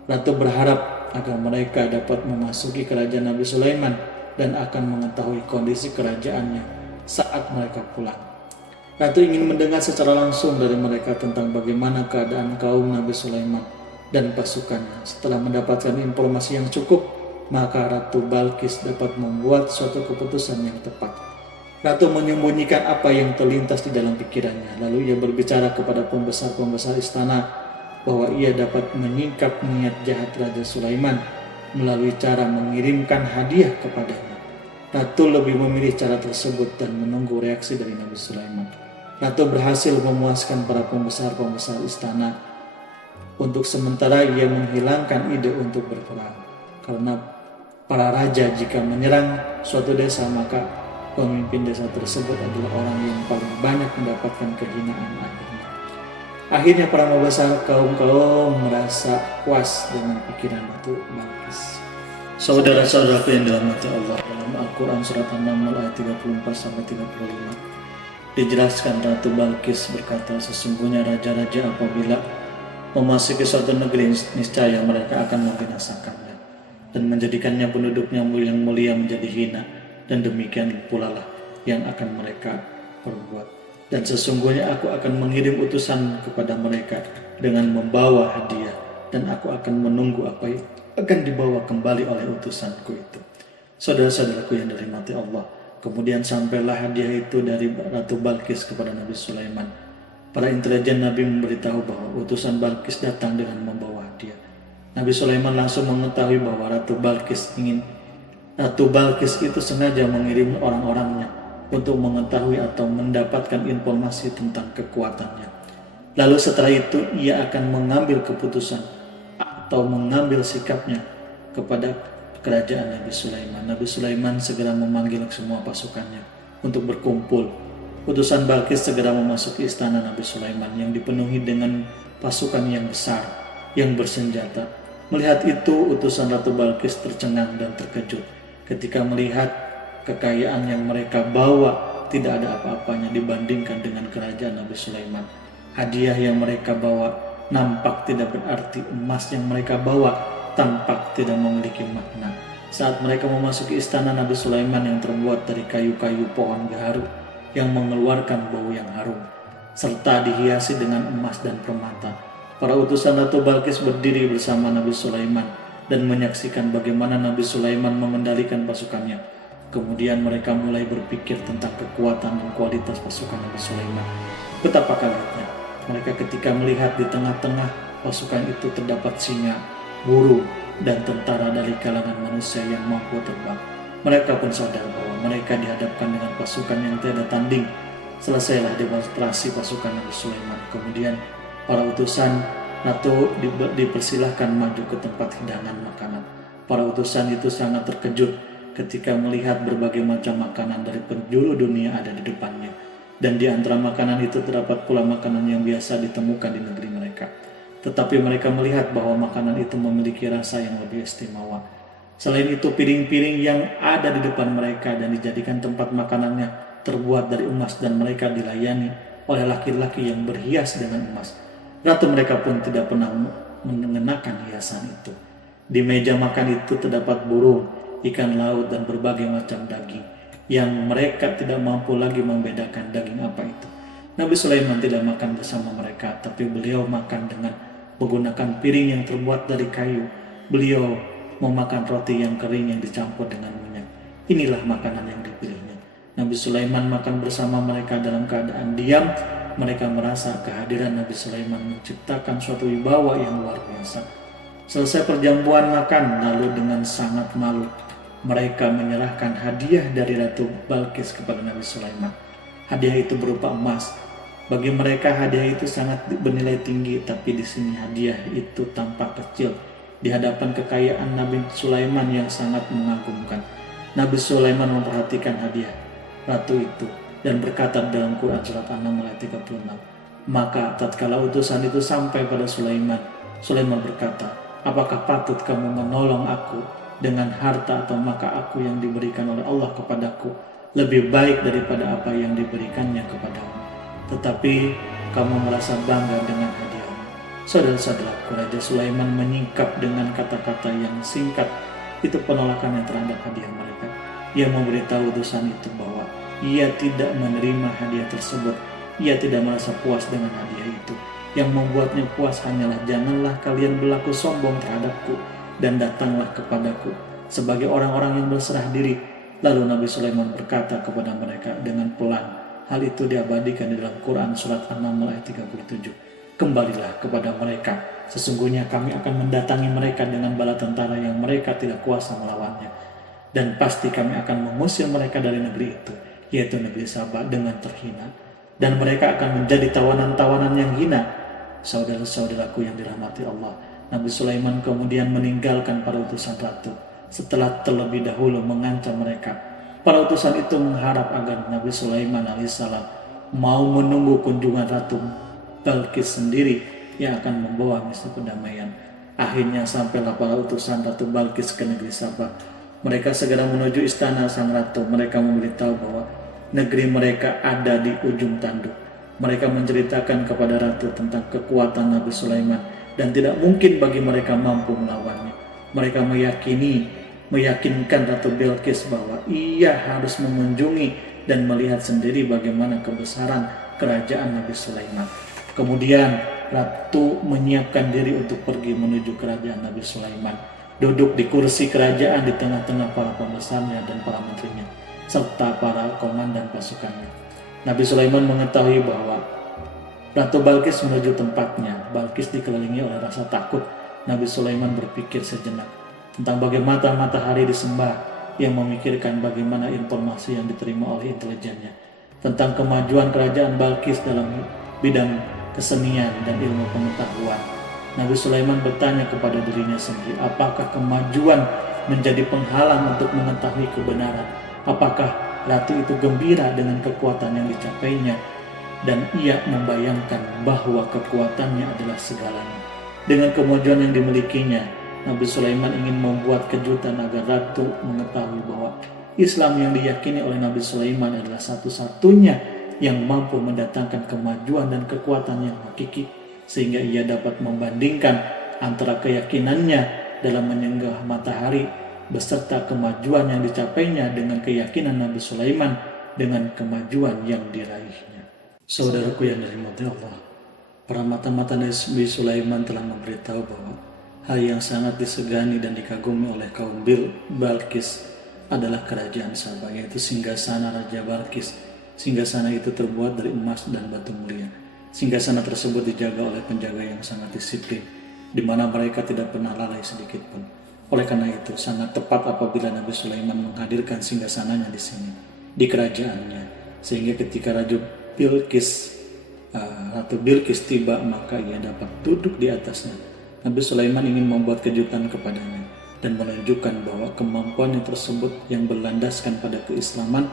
Ratu berharap agar mereka dapat memasuki kerajaan Nabi Sulaiman dan akan mengetahui kondisi kerajaannya saat mereka pulang. Ratu ingin mendengar secara langsung dari mereka tentang bagaimana keadaan kaum Nabi Sulaiman dan pasukannya. Setelah mendapatkan informasi yang cukup, maka Ratu Balkis dapat membuat suatu keputusan yang tepat. Ratu menyembunyikan apa yang terlintas di dalam pikirannya. Lalu ia berbicara kepada pembesar-pembesar istana bahwa ia dapat menyingkap niat jahat Raja Sulaiman melalui cara mengirimkan hadiah kepadanya. Ratu lebih memilih cara tersebut dan menunggu reaksi dari Nabi Sulaiman. Ratu berhasil memuaskan para pembesar-pembesar istana. Untuk sementara ia menghilangkan ide untuk berperang. Karena para raja jika menyerang suatu desa, maka pemimpin desa tersebut adalah orang yang paling banyak mendapatkan kehinaan akhirnya. Para pembesar kaum merasa puas dengan pikiran Ratu Balkis. Saudara-saudaraku yang dirahmati Allah, dalam Al-Quran surat An-Naml ayat 34-35 dijelaskan Ratu Balkis berkata, sesungguhnya raja-raja apabila memasuki suatu negeri, niscaya mereka akan membinasakannya dan menjadikannya penduduknya yang mulia menjadi hina, dan demikian pula lah yang akan mereka perbuat. Dan sesungguhnya aku akan mengirim utusan kepada mereka dengan membawa hadiah, dan aku akan menunggu apa yang akan dibawa kembali oleh utusanku itu. Saudara-saudaraku yang dirahmati Allah, kemudian sampailah hadiah itu dari Ratu Balkis kepada Nabi Sulaiman. Para intelijen Nabi memberitahu bahwa utusan Balkis datang dengan membawa hadiah. Nabi Sulaiman langsung mengetahui bahwa Ratu Balkis itu sengaja mengirim orang-orangnya untuk mengetahui atau mendapatkan informasi tentang kekuatannya. Lalu setelah itu ia akan mengambil keputusan atau mengambil sikapnya kepada kerajaan Nabi Sulaiman. Nabi Sulaiman segera memanggil semua pasukannya untuk berkumpul Utusan Balkis segera memasuki istana Nabi Sulaiman yang dipenuhi dengan pasukan yang besar, yang bersenjata. Melihat itu, utusan Ratu Balkis tercengang dan terkejut ketika melihat kekayaan yang mereka bawa tidak ada apa-apanya dibandingkan dengan kerajaan Nabi Sulaiman. Hadiah yang mereka bawa nampak tidak berarti, emas yang mereka bawa tampak tidak memiliki makna. Saat mereka memasuki istana Nabi Sulaiman yang terbuat dari kayu-kayu pohon gaharu yang mengeluarkan bau yang harum, serta dihiasi dengan emas dan permata, para utusan Ratu Balkis berdiri bersama Nabi Sulaiman dan menyaksikan bagaimana Nabi Sulaiman mengendalikan pasukannya. Kemudian mereka mulai berpikir tentang kekuatan dan kualitas pasukan Nabi Sulaiman. Betapa kagetnya mereka ketika melihat di tengah-tengah pasukan itu terdapat singa, burung, dan tentara dari kalangan manusia yang mampu terbang. Mereka pun sadar bahwa mereka dihadapkan dengan pasukan yang tiada tanding. Selesailah demonstrasi pasukan Nabi Sulaiman. Kemudian para utusan Ratu dipersilahkan maju ke tempat hidangan makanan. Para utusan itu sangat terkejut ketika melihat berbagai macam makanan dari penjuru dunia ada di depannya. Dan di antara makanan itu terdapat pula makanan yang biasa ditemukan di negeri mereka. Tetapi mereka melihat bahwa makanan itu memiliki rasa yang lebih istimewa. Selain itu, piring-piring yang ada di depan mereka dan dijadikan tempat makanannya terbuat dari emas dan mereka dilayani oleh laki-laki yang berhias dengan emas. Ratu mereka pun tidak pernah mengenakan hiasan itu. Di meja makan itu terdapat burung, ikan laut, dan berbagai macam daging yang mereka tidak mampu lagi membedakan daging apa itu. Nabi Sulaiman tidak makan bersama mereka, tapi beliau makan dengan menggunakan piring yang terbuat dari kayu. Beliau memakan roti yang kering yang dicampur dengan minyak. Inilah makanan yang dipilihnya. Nabi Sulaiman makan bersama mereka dalam keadaan diam. Mereka merasa kehadiran Nabi Sulaiman menciptakan suatu wibawa yang luar biasa. Selesai perjamuan makan, lalu dengan sangat malu mereka menyerahkan hadiah dari Ratu Balkis kepada Nabi Sulaiman. Hadiah itu berupa emas. Bagi mereka hadiah itu sangat bernilai tinggi, tapi di sini hadiah itu tampak kecil di hadapan kekayaan Nabi Sulaiman yang sangat mengagumkan. Nabi Sulaiman memperhatikan hadiah ratu itu dan berkata dalam Quran surat An-Naml ayat 36. Maka tatkala utusan itu sampai pada Sulaiman, Sulaiman berkata, apakah patut kamu menolong aku dengan harta, atau maka aku yang diberikan oleh Allah kepadaku lebih baik daripada apa yang diberikannya kepadamu. Tetapi kamu merasa bangga dengan hadiahmu. Saudara-saudaraku, Raja Sulaiman menyingkap dengan kata-kata yang singkat itu penolakannya terhadap hadiah mereka. Ia memberitahu utusan itu bahwa ia tidak menerima hadiah tersebut. Ia tidak merasa puas dengan hadiah itu. Yang membuatnya puas hanyalah, janganlah kalian berlaku sombong terhadapku dan datanglah kepadaku sebagai orang-orang yang berserah diri. Lalu Nabi Sulaiman berkata kepada mereka dengan pelan. Hal itu diabadikan di dalam Quran surat An-Naml ayat 37. Kembalilah kepada mereka, sesungguhnya kami akan mendatangi mereka dengan bala tentara yang mereka tidak kuasa melawannya. Dan pasti kami akan mengusir mereka dari negeri itu, yaitu negeri Sabah, dengan terhina. Dan mereka akan menjadi tawanan-tawanan yang hina. Saudara-saudaraku yang dirahmati Allah, Nabi Sulaiman kemudian meninggalkan para utusan ratu setelah terlebih dahulu mengancam mereka. Para utusan itu mengharap agar Nabi Sulaiman alaihissalam mau menunggu kunjungan Ratu Balkis sendiri yang akan membawa misi perdamaian. Akhirnya sampailah para utusan Ratu Balkis ke negeri Sabah. Mereka segera menuju istana sang ratu. Mereka memberitahu bahwa negeri mereka ada di ujung tanduk. Mereka menceritakan kepada ratu tentang kekuatan Nabi Sulaiman dan tidak mungkin bagi mereka mampu melawannya. Mereka meyakinkan Ratu Balkis bahwa ia harus mengunjungi dan melihat sendiri bagaimana kebesaran kerajaan Nabi Sulaiman. Kemudian Ratu menyiapkan diri untuk pergi menuju kerajaan Nabi Sulaiman, duduk di kursi kerajaan di tengah-tengah para pembesarnya dan para menterinya, serta para komandan pasukannya. Nabi Sulaiman mengetahui bahwa Ratu Balkis menuju tempatnya. Balkis dikelilingi oleh rasa takut. Nabi Sulaiman berpikir sejenak tentang bagaimana matahari disembah, yang memikirkan bagaimana informasi yang diterima oleh intelijennya tentang kemajuan kerajaan Balkis dalam bidang kesenian dan ilmu pengetahuan. Nabi Sulaiman bertanya kepada dirinya sendiri, apakah kemajuan menjadi penghalang untuk mengetahui kebenaran? Apakah ratu itu gembira dengan kekuatan yang dicapainya, dan ia membayangkan bahwa kekuatannya adalah segalanya. Dengan kemajuan yang dimilikinya, Nabi Sulaiman ingin membuat kejutan agar ratu mengetahui bahwa Islam yang diyakini oleh Nabi Sulaiman adalah satu-satunya yang mampu mendatangkan kemajuan dan kekuatan yang hakiki, sehingga ia dapat membandingkan antara keyakinannya dalam menyenggah matahari beserta kemajuan yang dicapainya dengan keyakinan Nabi Sulaiman dengan kemajuan yang diraihnya. Saudaraku yang dirahmati Allah, para mata-mata Nabi Sulaiman telah memberitahu bahwa hal yang sangat disegani dan dikagumi oleh kaum Balkis adalah kerajaan Sabah, yaitu singgasana Raja Balkis. Singgasana itu terbuat dari emas dan batu mulia. Singgasana tersebut dijaga oleh penjaga yang sangat disiplin, di mana mereka tidak pernah lalai sedikit pun. Oleh karena itu, sangat tepat apabila Nabi Sulaiman menghadirkan singgasananya di sini, di kerajaannya, sehingga ketika Ratu Bilqis tiba, maka ia dapat duduk di atasnya. Nabi Sulaiman ingin membuat kejutan kepadanya dan menunjukkan bahwa kemampuannya tersebut yang berlandaskan pada keislaman.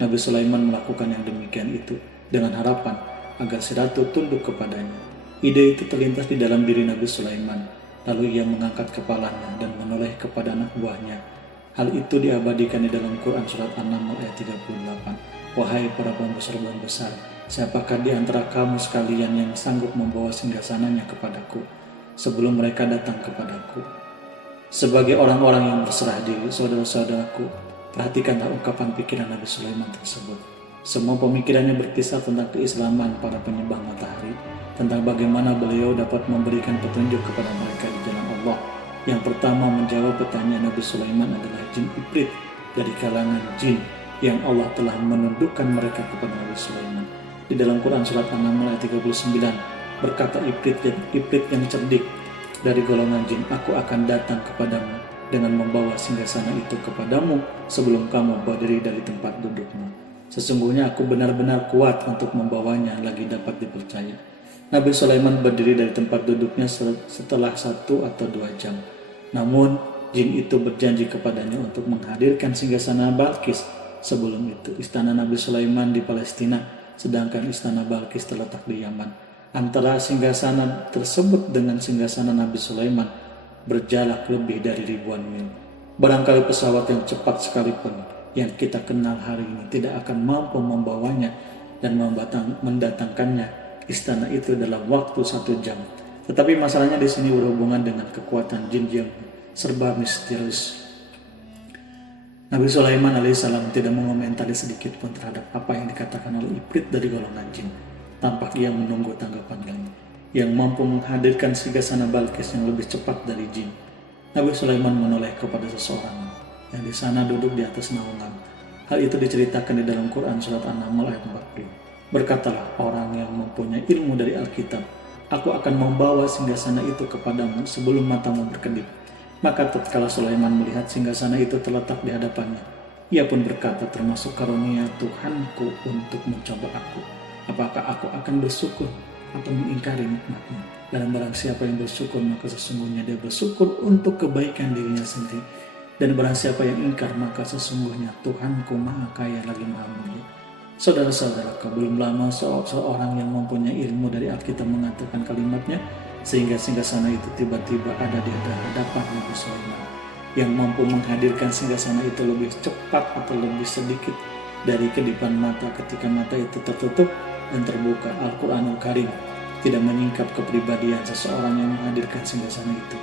Nabi Sulaiman melakukan yang demikian itu dengan harapan agar si ratu tunduk kepadanya. Ide itu terlintas di dalam diri Nabi Sulaiman, lalu ia mengangkat kepalanya dan menoleh kepada anak buahnya. Hal itu diabadikan di dalam Quran surat An-Naml ayat 38. Wahai para pembesar-pembesar, siapakah di antara kamu sekalian yang sanggup membawa singgasananya kepadaku sebelum mereka datang kepadaku? Sebagai orang-orang yang berserah diri, saudara-saudaraku, perhatikanlah ungkapan pikiran Nabi Sulaiman tersebut. Semua pemikirannya berkisar tentang keislaman para penyembah matahari, tentang bagaimana beliau dapat memberikan petunjuk kepada mereka di jalan Allah. Yang pertama menjawab pertanyaan Nabi Sulaiman adalah jin Ifrit dari kalangan jin yang Allah telah menundukkan mereka kepada Nabi Sulaiman. Di dalam Quran surat An-Naml ayat 39 berkata Ifrit yang cerdik dari golongan jin, aku akan datang kepadamu dengan membawa singgasana itu kepadamu sebelum kamu berdiri dari tempat dudukmu. Sesungguhnya aku benar-benar kuat untuk membawanya lagi dapat dipercaya. Nabi Sulaiman berdiri dari tempat duduknya setelah 1 atau 2 jam. Namun jin itu berjanji kepadanya untuk menghadirkan singgasana Balkis. Sebelum itu istana Nabi Sulaiman di Palestina, sedangkan istana Balkis terletak di Yaman. Antara singgasana tersebut dengan singgasana Nabi Sulaiman berjarak lebih dari ribuan mil. Barangkali pesawat yang cepat sekalipun yang kita kenal hari ini tidak akan mampu membawanya dan mendatangkannya istana itu dalam waktu 1 jam. Tetapi masalahnya di sini berhubungan dengan kekuatan jin yang serba misterius. Nabi Sulaiman alaihissalam tidak mengomentari sedikit pun terhadap apa yang dikatakan oleh Ifrit dari golongan jin. Tampak ia menunggu tanggapan lain yang mampu menghadirkan singgasana Balkis yang lebih cepat dari jin. Nabi Sulaiman menoleh kepada seseorang yang di sana duduk di atas naungan. Hal itu diceritakan di dalam Quran surat An-Naml ayat 40. Berkatalah orang yang mempunyai ilmu dari Alkitab, aku akan membawa singgasana itu kepadamu sebelum matamu berkedip. Maka tatkala Sulaiman melihat singgasana itu terletak di hadapannya, ia pun berkata, termasuk karunia Tuhanku untuk mencoba aku. Apakah aku akan bersyukur atau mengingkari nikmatnya? Dan barang siapa yang bersyukur, maka sesungguhnya dia bersyukur untuk kebaikan dirinya sendiri. Dan barang siapa yang ingkar, maka sesungguhnya Tuhanku maha kaya lagi maha mulia. Saudara-saudara, belum lama seorang yang mempunyai ilmu dari Alkitab mengatakan kalimatnya, sehingga singgasana itu tiba-tiba ada di hadapan Nabi Sulaiman, yang mampu menghadirkan singgasana itu lebih cepat atau lebih sedikit dari kedipan mata ketika mata itu tertutup dan terbuka. Al-Quranul Karim tidak menyingkap kepribadian seseorang yang menghadirkan singgasana itu.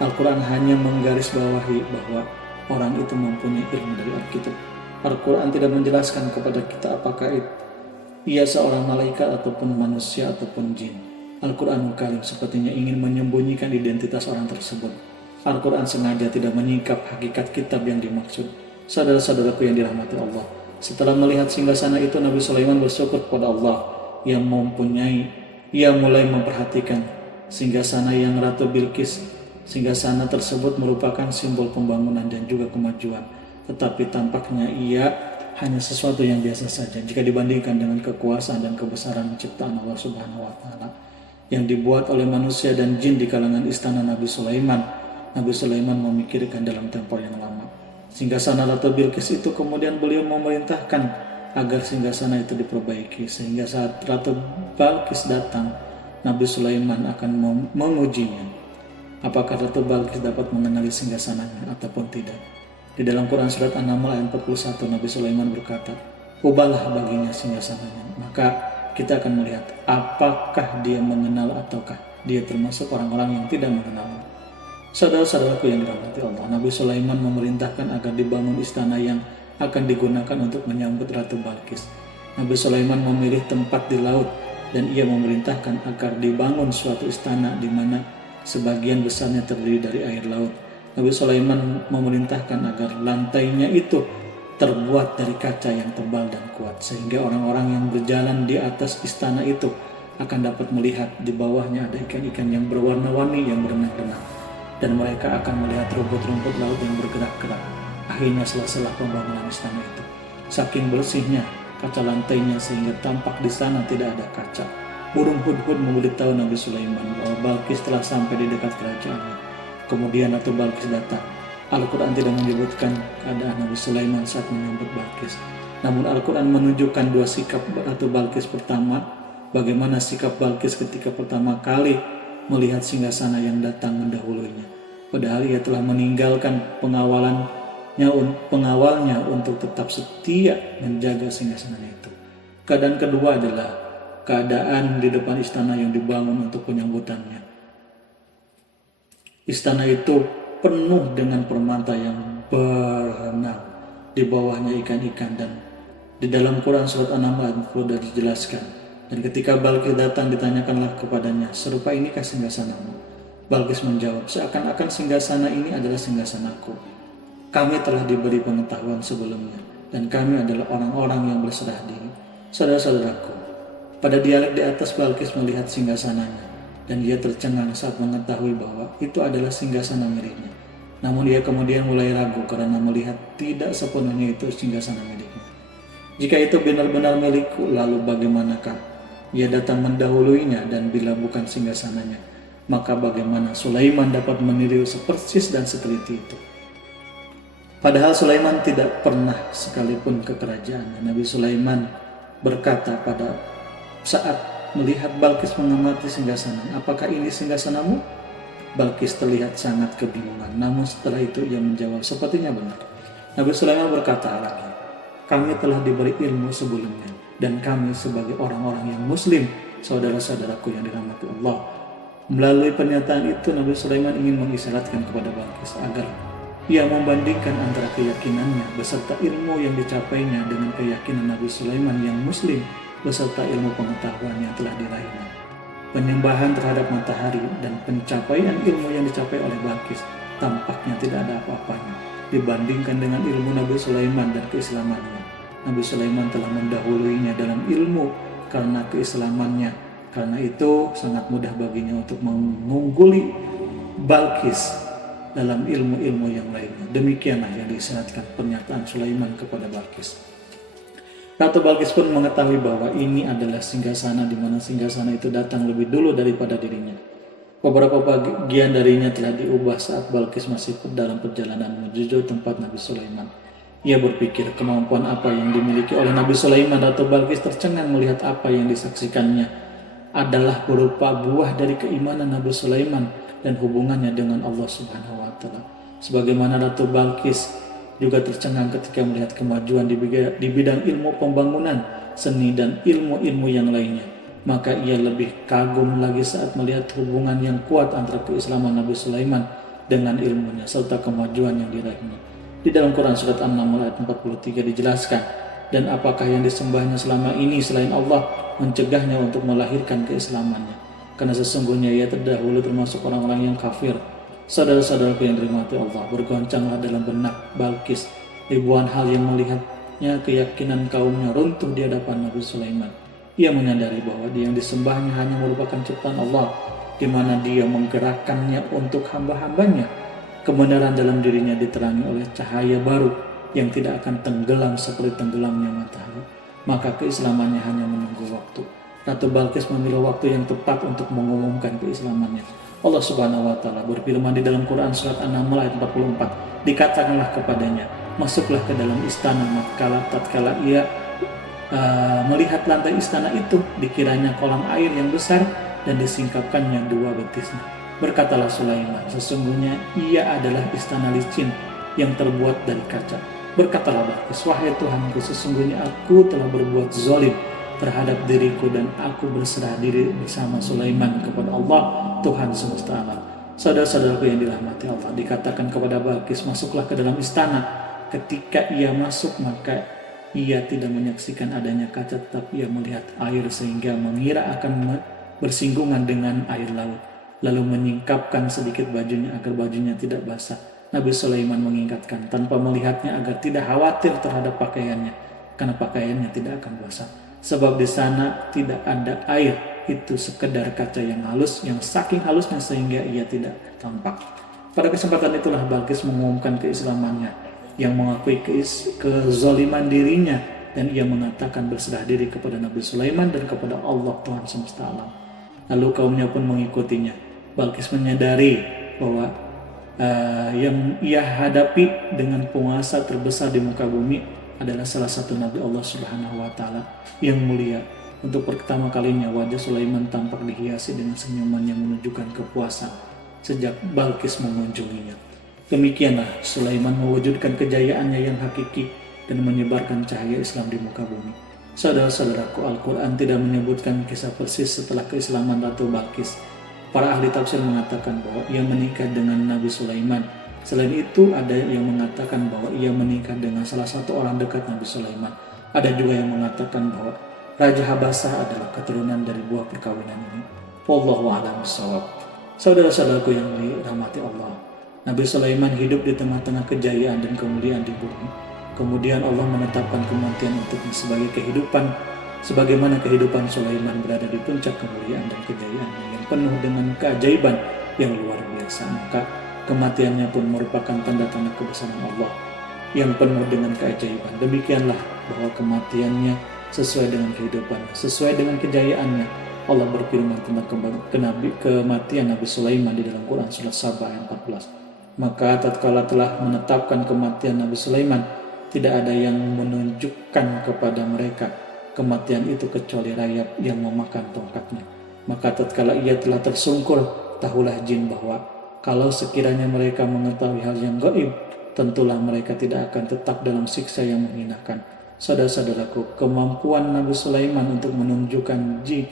Al-Quran hanya menggarisbawahi bahwa orang itu mempunyai ilmu dari Alkitab. Al-Quran tidak menjelaskan kepada kita apakah ia seorang malaikat ataupun manusia ataupun jin. Al-Quranul Karim sepertinya ingin menyembunyikan identitas orang tersebut. Al-Quran sengaja tidak menyingkap hakikat kitab yang dimaksud. Saudara-saudaraku yang dirahmati Allah, setelah melihat singgasana itu, Nabi Sulaiman bersyukur kepada Allah yang mempunyai. Ia mulai memperhatikan singgasana yang Ratu Bilqis. Singgasana tersebut merupakan simbol pembangunan dan juga kemajuan. Tetapi tampaknya ia hanya sesuatu yang biasa saja jika dibandingkan dengan kekuasaan dan kebesaran ciptaan Allah Subhanahu wa Ta'ala yang dibuat oleh manusia dan jin di kalangan istana Nabi Sulaiman. Nabi Sulaiman memikirkan dalam tempo yang lama. Singgasana Ratu Bilqis itu kemudian beliau memerintahkan agar singgasana itu diperbaiki, sehingga saat Ratu Bilqis datang, Nabi Sulaiman akan mengujinya. Apakah Ratu Bilqis dapat mengenali singgasananya ataupun tidak? Di dalam Quran surat An-Naml ayat 41, Nabi Sulaiman berkata, "Ubahlah baginya singgasananya." Maka kita akan melihat apakah dia mengenal ataukah dia termasuk orang-orang yang tidak mengenalnya. Saudara-saudaraku yang dirahmati Allah, Nabi Sulaiman memerintahkan agar dibangun istana yang akan digunakan untuk menyambut Ratu Bilqis. Nabi Sulaiman memilih tempat di laut dan ia memerintahkan agar dibangun suatu istana di mana sebagian besarnya terdiri dari air laut. Nabi Sulaiman memerintahkan agar lantainya itu terbuat dari kaca yang tebal dan kuat, sehingga orang-orang yang berjalan di atas istana itu akan dapat melihat di bawahnya ada ikan-ikan yang berwarna-warni yang berenang-renang, dan mereka akan melihat rumput-rumput laut yang bergerak-gerak. Akhirnya selesailah pembangunan istana itu. Saking bersihnya kaca lantainya sehingga tampak di sana tidak ada kaca. Burung hudhud memberitahu Nabi Sulaiman bahwa Bilqis telah sampai di dekat kerajaannya. Kemudian Ratu Bilqis datang. Al-Quran tidak menyebutkan keadaan Nabi Sulaiman saat menyambut Bilqis. Namun Al-Quran menunjukkan dua sikap Ratu Bilqis. Pertama, bagaimana sikap Bilqis ketika pertama kali melihat singgasana yang datang mendahulunya. Padahal ia telah meninggalkan pengawalnya untuk tetap setia menjaga singgasana itu. Keadaan kedua adalah keadaan di depan istana yang dibangun untuk penyambutannya. Istana itu penuh dengan permata yang berenang, di bawahnya ikan-ikan, dan di dalam Quran surat An-Naml ayat 40 sudah dijelaskan. Dan ketika Bilqis datang ditanyakanlah kepadanya, "Serupa inikah singgasanamu?" Bilqis menjawab, "Seakan-akan singgasana ini adalah singgasanaku. Kami telah diberi pengetahuan sebelumnya dan kami adalah orang-orang yang berserah diri." Saudara-saudaraku, pada dialek di atas Bilqis melihat singgasananya dan ia tercengang saat mengetahui bahwa itu adalah singgasana miliknya. Namun ia kemudian mulai ragu karena melihat tidak sepenuhnya itu singgasana miliknya. Jika itu benar-benar milikku, lalu bagaimanakah ia datang mendahuluinya, dan bila bukan singgasananya, maka bagaimana Sulaiman dapat meniru sepersis dan seteliti itu? Padahal Sulaiman tidak pernah sekalipun ke kerajaannya. Nabi Sulaiman berkata pada saat melihat Bilqis mengamati singgasana, "Apakah ini singgasanamu?" Bilqis terlihat sangat kebingungan. Namun setelah itu ia menjawab, "Sepertinya benar." Nabi Sulaiman berkata lagi, "Kami telah diberi ilmu sebelumnya dan kami sebagai orang-orang yang muslim, saudara-saudaraku yang dirahmati Allah." Melalui pernyataan itu Nabi Sulaiman ingin mengisyaratkan kepada Bilqis agar ia membandingkan antara keyakinannya beserta ilmu yang dicapainya dengan keyakinan Nabi Sulaiman yang muslim beserta ilmu pengetahuan yang telah diraihnya. Penyembahan terhadap matahari dan pencapaian ilmu yang dicapai oleh Bilqis tampaknya tidak ada apa-apanya dibandingkan dengan ilmu Nabi Sulaiman dan keislamannya. Nabi Sulaiman telah mendahuluinya dalam ilmu karena keislamannya. Karena itu sangat mudah baginya untuk mengungguli Bilqis dalam ilmu-ilmu yang lainnya. Demikianlah yang disyaratkan pernyataan Sulaiman kepada Bilqis. Ratu Bilqis pun mengetahui bahwa ini adalah singgasana di mana singgasana itu datang lebih dulu daripada dirinya. Beberapa bagian darinya telah diubah saat Bilqis masih dalam perjalanan menuju tempat Nabi Sulaiman. Ia berpikir kemampuan apa yang dimiliki oleh Nabi Sulaiman. Ratu Bilqis tercengang melihat apa yang disaksikannya adalah berupa buah dari keimanan Nabi Sulaiman dan hubungannya dengan Allah Subhanahu wa Ta'ala. Sebagaimana Ratu Bilqis juga tercengang ketika melihat kemajuan di bidang ilmu pembangunan, seni, dan ilmu-ilmu yang lainnya. Maka ia lebih kagum lagi saat melihat hubungan yang kuat antara keislaman Nabi Sulaiman dengan ilmunya serta kemajuan yang diraihnya. Di dalam Quran surat An-Naml ayat 43 dijelaskan, "Dan apakah yang disembahnya selama ini selain Allah mencegahnya untuk melahirkan keislamannya? Karena sesungguhnya ia terdahulu termasuk orang-orang yang kafir." Saudara-saudaraku yang dirahmati Allah, bergoncanglah dalam benak Bilqis ribuan hal yang melihatnya keyakinan kaumnya runtuh di hadapan Nabi Sulaiman. Ia menyadari bahwa dia yang disembahnya hanya merupakan ciptaan Allah, di mana dia menggerakkannya untuk hamba-hambanya. Kebenaran dalam dirinya diterangi oleh cahaya baru yang tidak akan tenggelam seperti tenggelamnya matahari. Maka keislamannya hanya menunggu waktu. Ratu Bilqis memilih waktu yang tepat untuk mengumumkan keislamannya. Allah Subhanahu wa Ta'ala berfirman di dalam Quran surat An-Naml ayat 44, "Dikatakanlah kepadanya, masuklah ke dalam istana. Tatkala ia melihat lantai istana itu, dikiranya kolam air yang besar dan disingkapkannya dua betisnya. Berkatalah Sulaiman, sesungguhnya ia adalah istana licin yang terbuat dari kaca. Berkatalah Balqis, wahai Tuhanku, sesungguhnya aku telah berbuat zalim terhadap diriku dan aku berserah diri bersama Sulaiman kepada Allah, Tuhan semesta alam. Saudara-saudaraku yang dirahmati Allah, dikatakan kepada Balqis, masuklah ke dalam istana. Ketika ia masuk, maka ia tidak menyaksikan adanya kaca, tetapi ia melihat air sehingga mengira akan bersinggungan dengan air laut. Lalu menyingkapkan sedikit bajunya agar bajunya tidak basah. Nabi Sulaiman mengingatkan tanpa melihatnya agar tidak khawatir terhadap pakaiannya, karena pakaiannya tidak akan basah. Sebab di sana tidak ada air, itu sekedar kaca yang halus, yang saking halusnya sehingga ia tidak tampak. Pada kesempatan itulah Balqis mengumumkan keislamannya, yang mengakui kezaliman dirinya, dan ia mengatakan berserah diri kepada Nabi Sulaiman dan kepada Allah Tuhan semesta alam. Lalu kaumnya pun mengikutinya. Balqis menyadari bahwa yang ia hadapi dengan penguasa terbesar di muka bumi adalah salah satu Nabi Allah Subhanahu wa Ta'ala yang mulia. Untuk pertama kalinya wajah Sulaiman tampak dihiasi dengan senyuman yang menunjukkan kepuasan sejak Balqis mengunjunginya. Demikianlah Sulaiman mewujudkan kejayaannya yang hakiki dan menyebarkan cahaya Islam di muka bumi. Saudara-saudaraku, Al-Quran tidak menyebutkan kisah persis setelah keislaman Ratu Balqis. Para ahli tafsir mengatakan bahwa ia menikah dengan Nabi Sulaiman. Selain itu, ada yang mengatakan bahwa ia menikah dengan salah satu orang dekat Nabi Sulaiman. Ada juga yang mengatakan bahwa Raja Habasah adalah keturunan dari buah perkawinan ini. Wallahu a'lam bishawab. Saudara-saudaraku yang dirahmati Allah, Nabi Sulaiman hidup di tengah-tengah kejayaan dan kemuliaan di bumi. Kemudian Allah menetapkan kematian untuknya sebagai kehidupan, sebagaimana kehidupan Sulaiman berada di puncak kemuliaan dan kejayaannya yang penuh dengan keajaiban yang luar biasa. Maka kematiannya pun merupakan tanda-tanda kebesaran Allah yang penuh dengan keajaiban. Demikianlah bahwa kematiannya sesuai dengan kehidupannya, sesuai dengan kejayaannya. Allah berfirman tentang kematian Nabi Sulaiman di dalam Quran surah Saba ayat 14. Maka tatkala telah menetapkan kematian Nabi Sulaiman, tidak ada yang menunjukkan kepada mereka kematian itu kecuali rayap yang memakan tongkatnya. Maka tatkala ia telah tersungkur, tahulah jin bahwa kalau sekiranya mereka mengetahui hal yang gaib, tentulah mereka tidak akan tetap dalam siksa yang menghinakan. Saudara-saudaraku, kemampuan Nabi Sulaiman untuk menunjukkan jin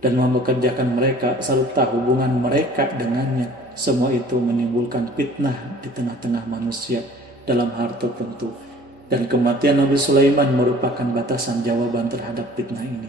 dan mempekerjakan mereka serta hubungan mereka dengannya, semua itu menimbulkan fitnah di tengah-tengah manusia dalam hal tertentu. Dan kematian Nabi Sulaiman merupakan batasan jawaban terhadap fitnah ini.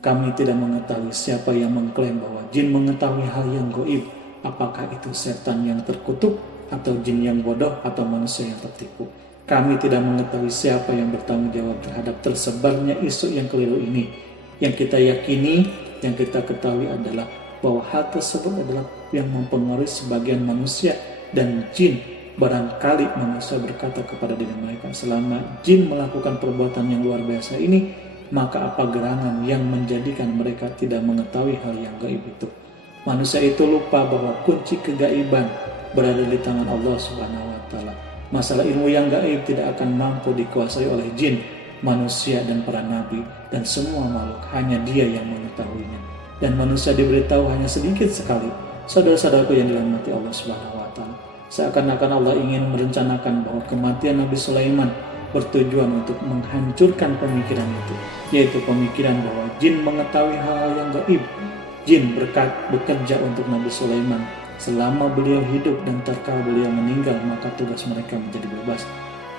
Kami tidak mengetahui siapa yang mengklaim bahwa jin mengetahui hal yang gaib, apakah itu setan yang terkutuk atau jin yang bodoh atau manusia yang tertipu. Kami tidak mengetahui siapa yang bertanggung jawab terhadap tersebarnya isu yang keliru ini. Yang kita yakini, yang kita ketahui adalah bahwa hal tersebut adalah yang mempengaruhi sebagian manusia dan jin. Barangkali manusia berkata kepada diri mereka, selama jin melakukan perbuatan yang luar biasa ini, maka apa gerangan yang menjadikan mereka tidak mengetahui hal yang gaib itu? Manusia itu lupa bahwa kunci kegaiban berada di tangan Allah Subhanahu wa Ta'ala. Masalah ilmu yang gaib tidak akan mampu dikuasai oleh jin, manusia dan para nabi dan semua makhluk. Hanya Dia yang mengetahuinya. Dan manusia diberitahu hanya sedikit sekali. Saudara-saudaraku yang dirahmati Allah Subhanahu wa Ta'ala, seakan-akan Allah ingin merencanakan bahwa kematian Nabi Sulaiman bertujuan untuk menghancurkan pemikiran itu, yaitu pemikiran bahwa jin mengetahui hal-hal yang gaib. Jin bekerja untuk Nabi Sulaiman selama beliau hidup, dan tatkala beliau meninggal maka tugas mereka menjadi bebas.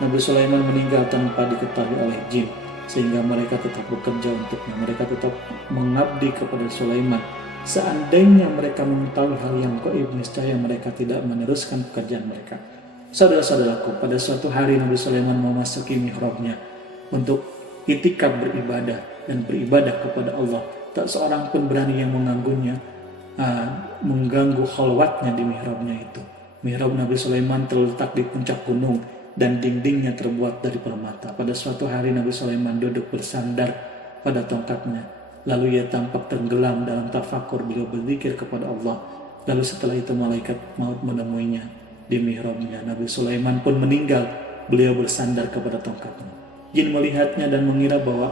Nabi Sulaiman meninggal tanpa diketahui oleh jin, sehingga mereka tetap bekerja untuknya. Mereka tetap mengabdi kepada Sulaiman. Seandainya mereka mengetahui hal yang gaib, niscaya mereka tidak meneruskan pekerjaan mereka. Saudara-saudaraku, pada suatu hari Nabi Sulaiman memasuki mihrabnya untuk itikaf beribadah dan beribadah kepada Allah. Tak seorang pun berani yang mengganggu khalwatnya di mihrabnya itu. Mihrab Nabi Sulaiman terletak di puncak gunung dan dindingnya terbuat dari permata. Pada suatu hari Nabi Sulaiman duduk bersandar pada tongkatnya. Lalu ia tampak tenggelam dalam tafakur. Beliau berzikir kepada Allah. Lalu setelah itu malaikat maut menemuinya di mihrabnya. Nabi Sulaiman pun meninggal beliau bersandar kepada tongkatnya. Jin melihatnya dan mengira bahwa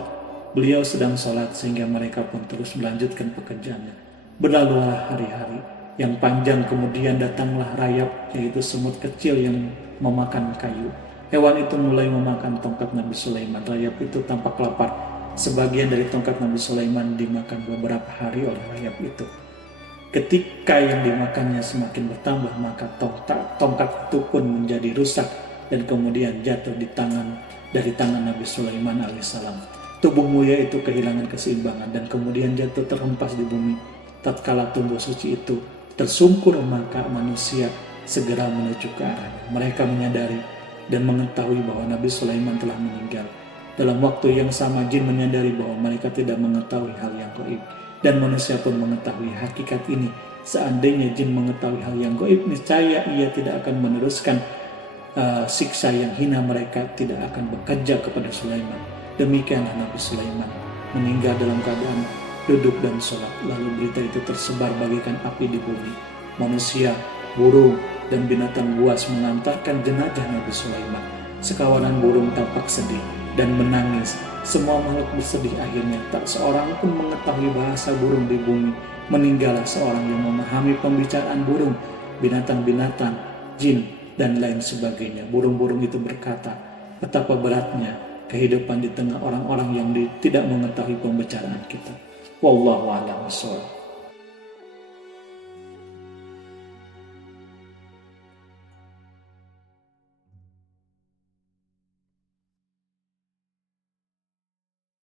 beliau sedang sholat, sehingga mereka pun terus melanjutkan pekerjaannya. Berlalulah hari-hari yang panjang, kemudian datanglah rayap, yaitu semut kecil yang memakan kayu. Hewan itu mulai memakan tongkat Nabi Sulaiman. Rayap itu tampak lapar. Sebagian dari tongkat Nabi Sulaiman dimakan beberapa hari oleh rayap itu. Ketika yang dimakannya semakin bertambah, maka tongkat itu pun menjadi rusak dan kemudian jatuh dari tangan Nabi Sulaiman alaihissalam. Tubuh mulia itu kehilangan keseimbangan dan kemudian jatuh terhempas di bumi. Tatkala tubuh suci itu tersungkur, maka manusia segera menuju ke arahnya. Mereka menyadari dan mengetahui bahwa Nabi Sulaiman telah meninggal. Dalam waktu yang sama, jin menyadari bahwa mereka tidak mengetahui hal yang gaib, dan manusia pun mengetahui hakikat ini. Seandainya jin mengetahui hal yang gaib, niscaya ia tidak akan meneruskan siksa yang hina. Mereka tidak akan bekerja kepada Sulaiman. Demikianlah Nabi Sulaiman meninggal dalam keadaan duduk dan sholat. Lalu berita itu tersebar bagaikan api di bumi. Manusia, burung, dan binatang buas mengantarkan jenazah Nabi Sulaiman. Sekawanan burung tampak sedih dan menangis. Semua makhluk bersedih akhirnya. Tak seorang pun mengetahui bahasa burung di bumi. Meninggallah seorang yang memahami pembicaraan burung, binatang-binatang, jin, dan lain sebagainya. Burung-burung itu berkata, betapa beratnya kehidupan di tengah orang-orang yang tidak mengetahui pembicaraan kita. Wallahu a'lam bishawab.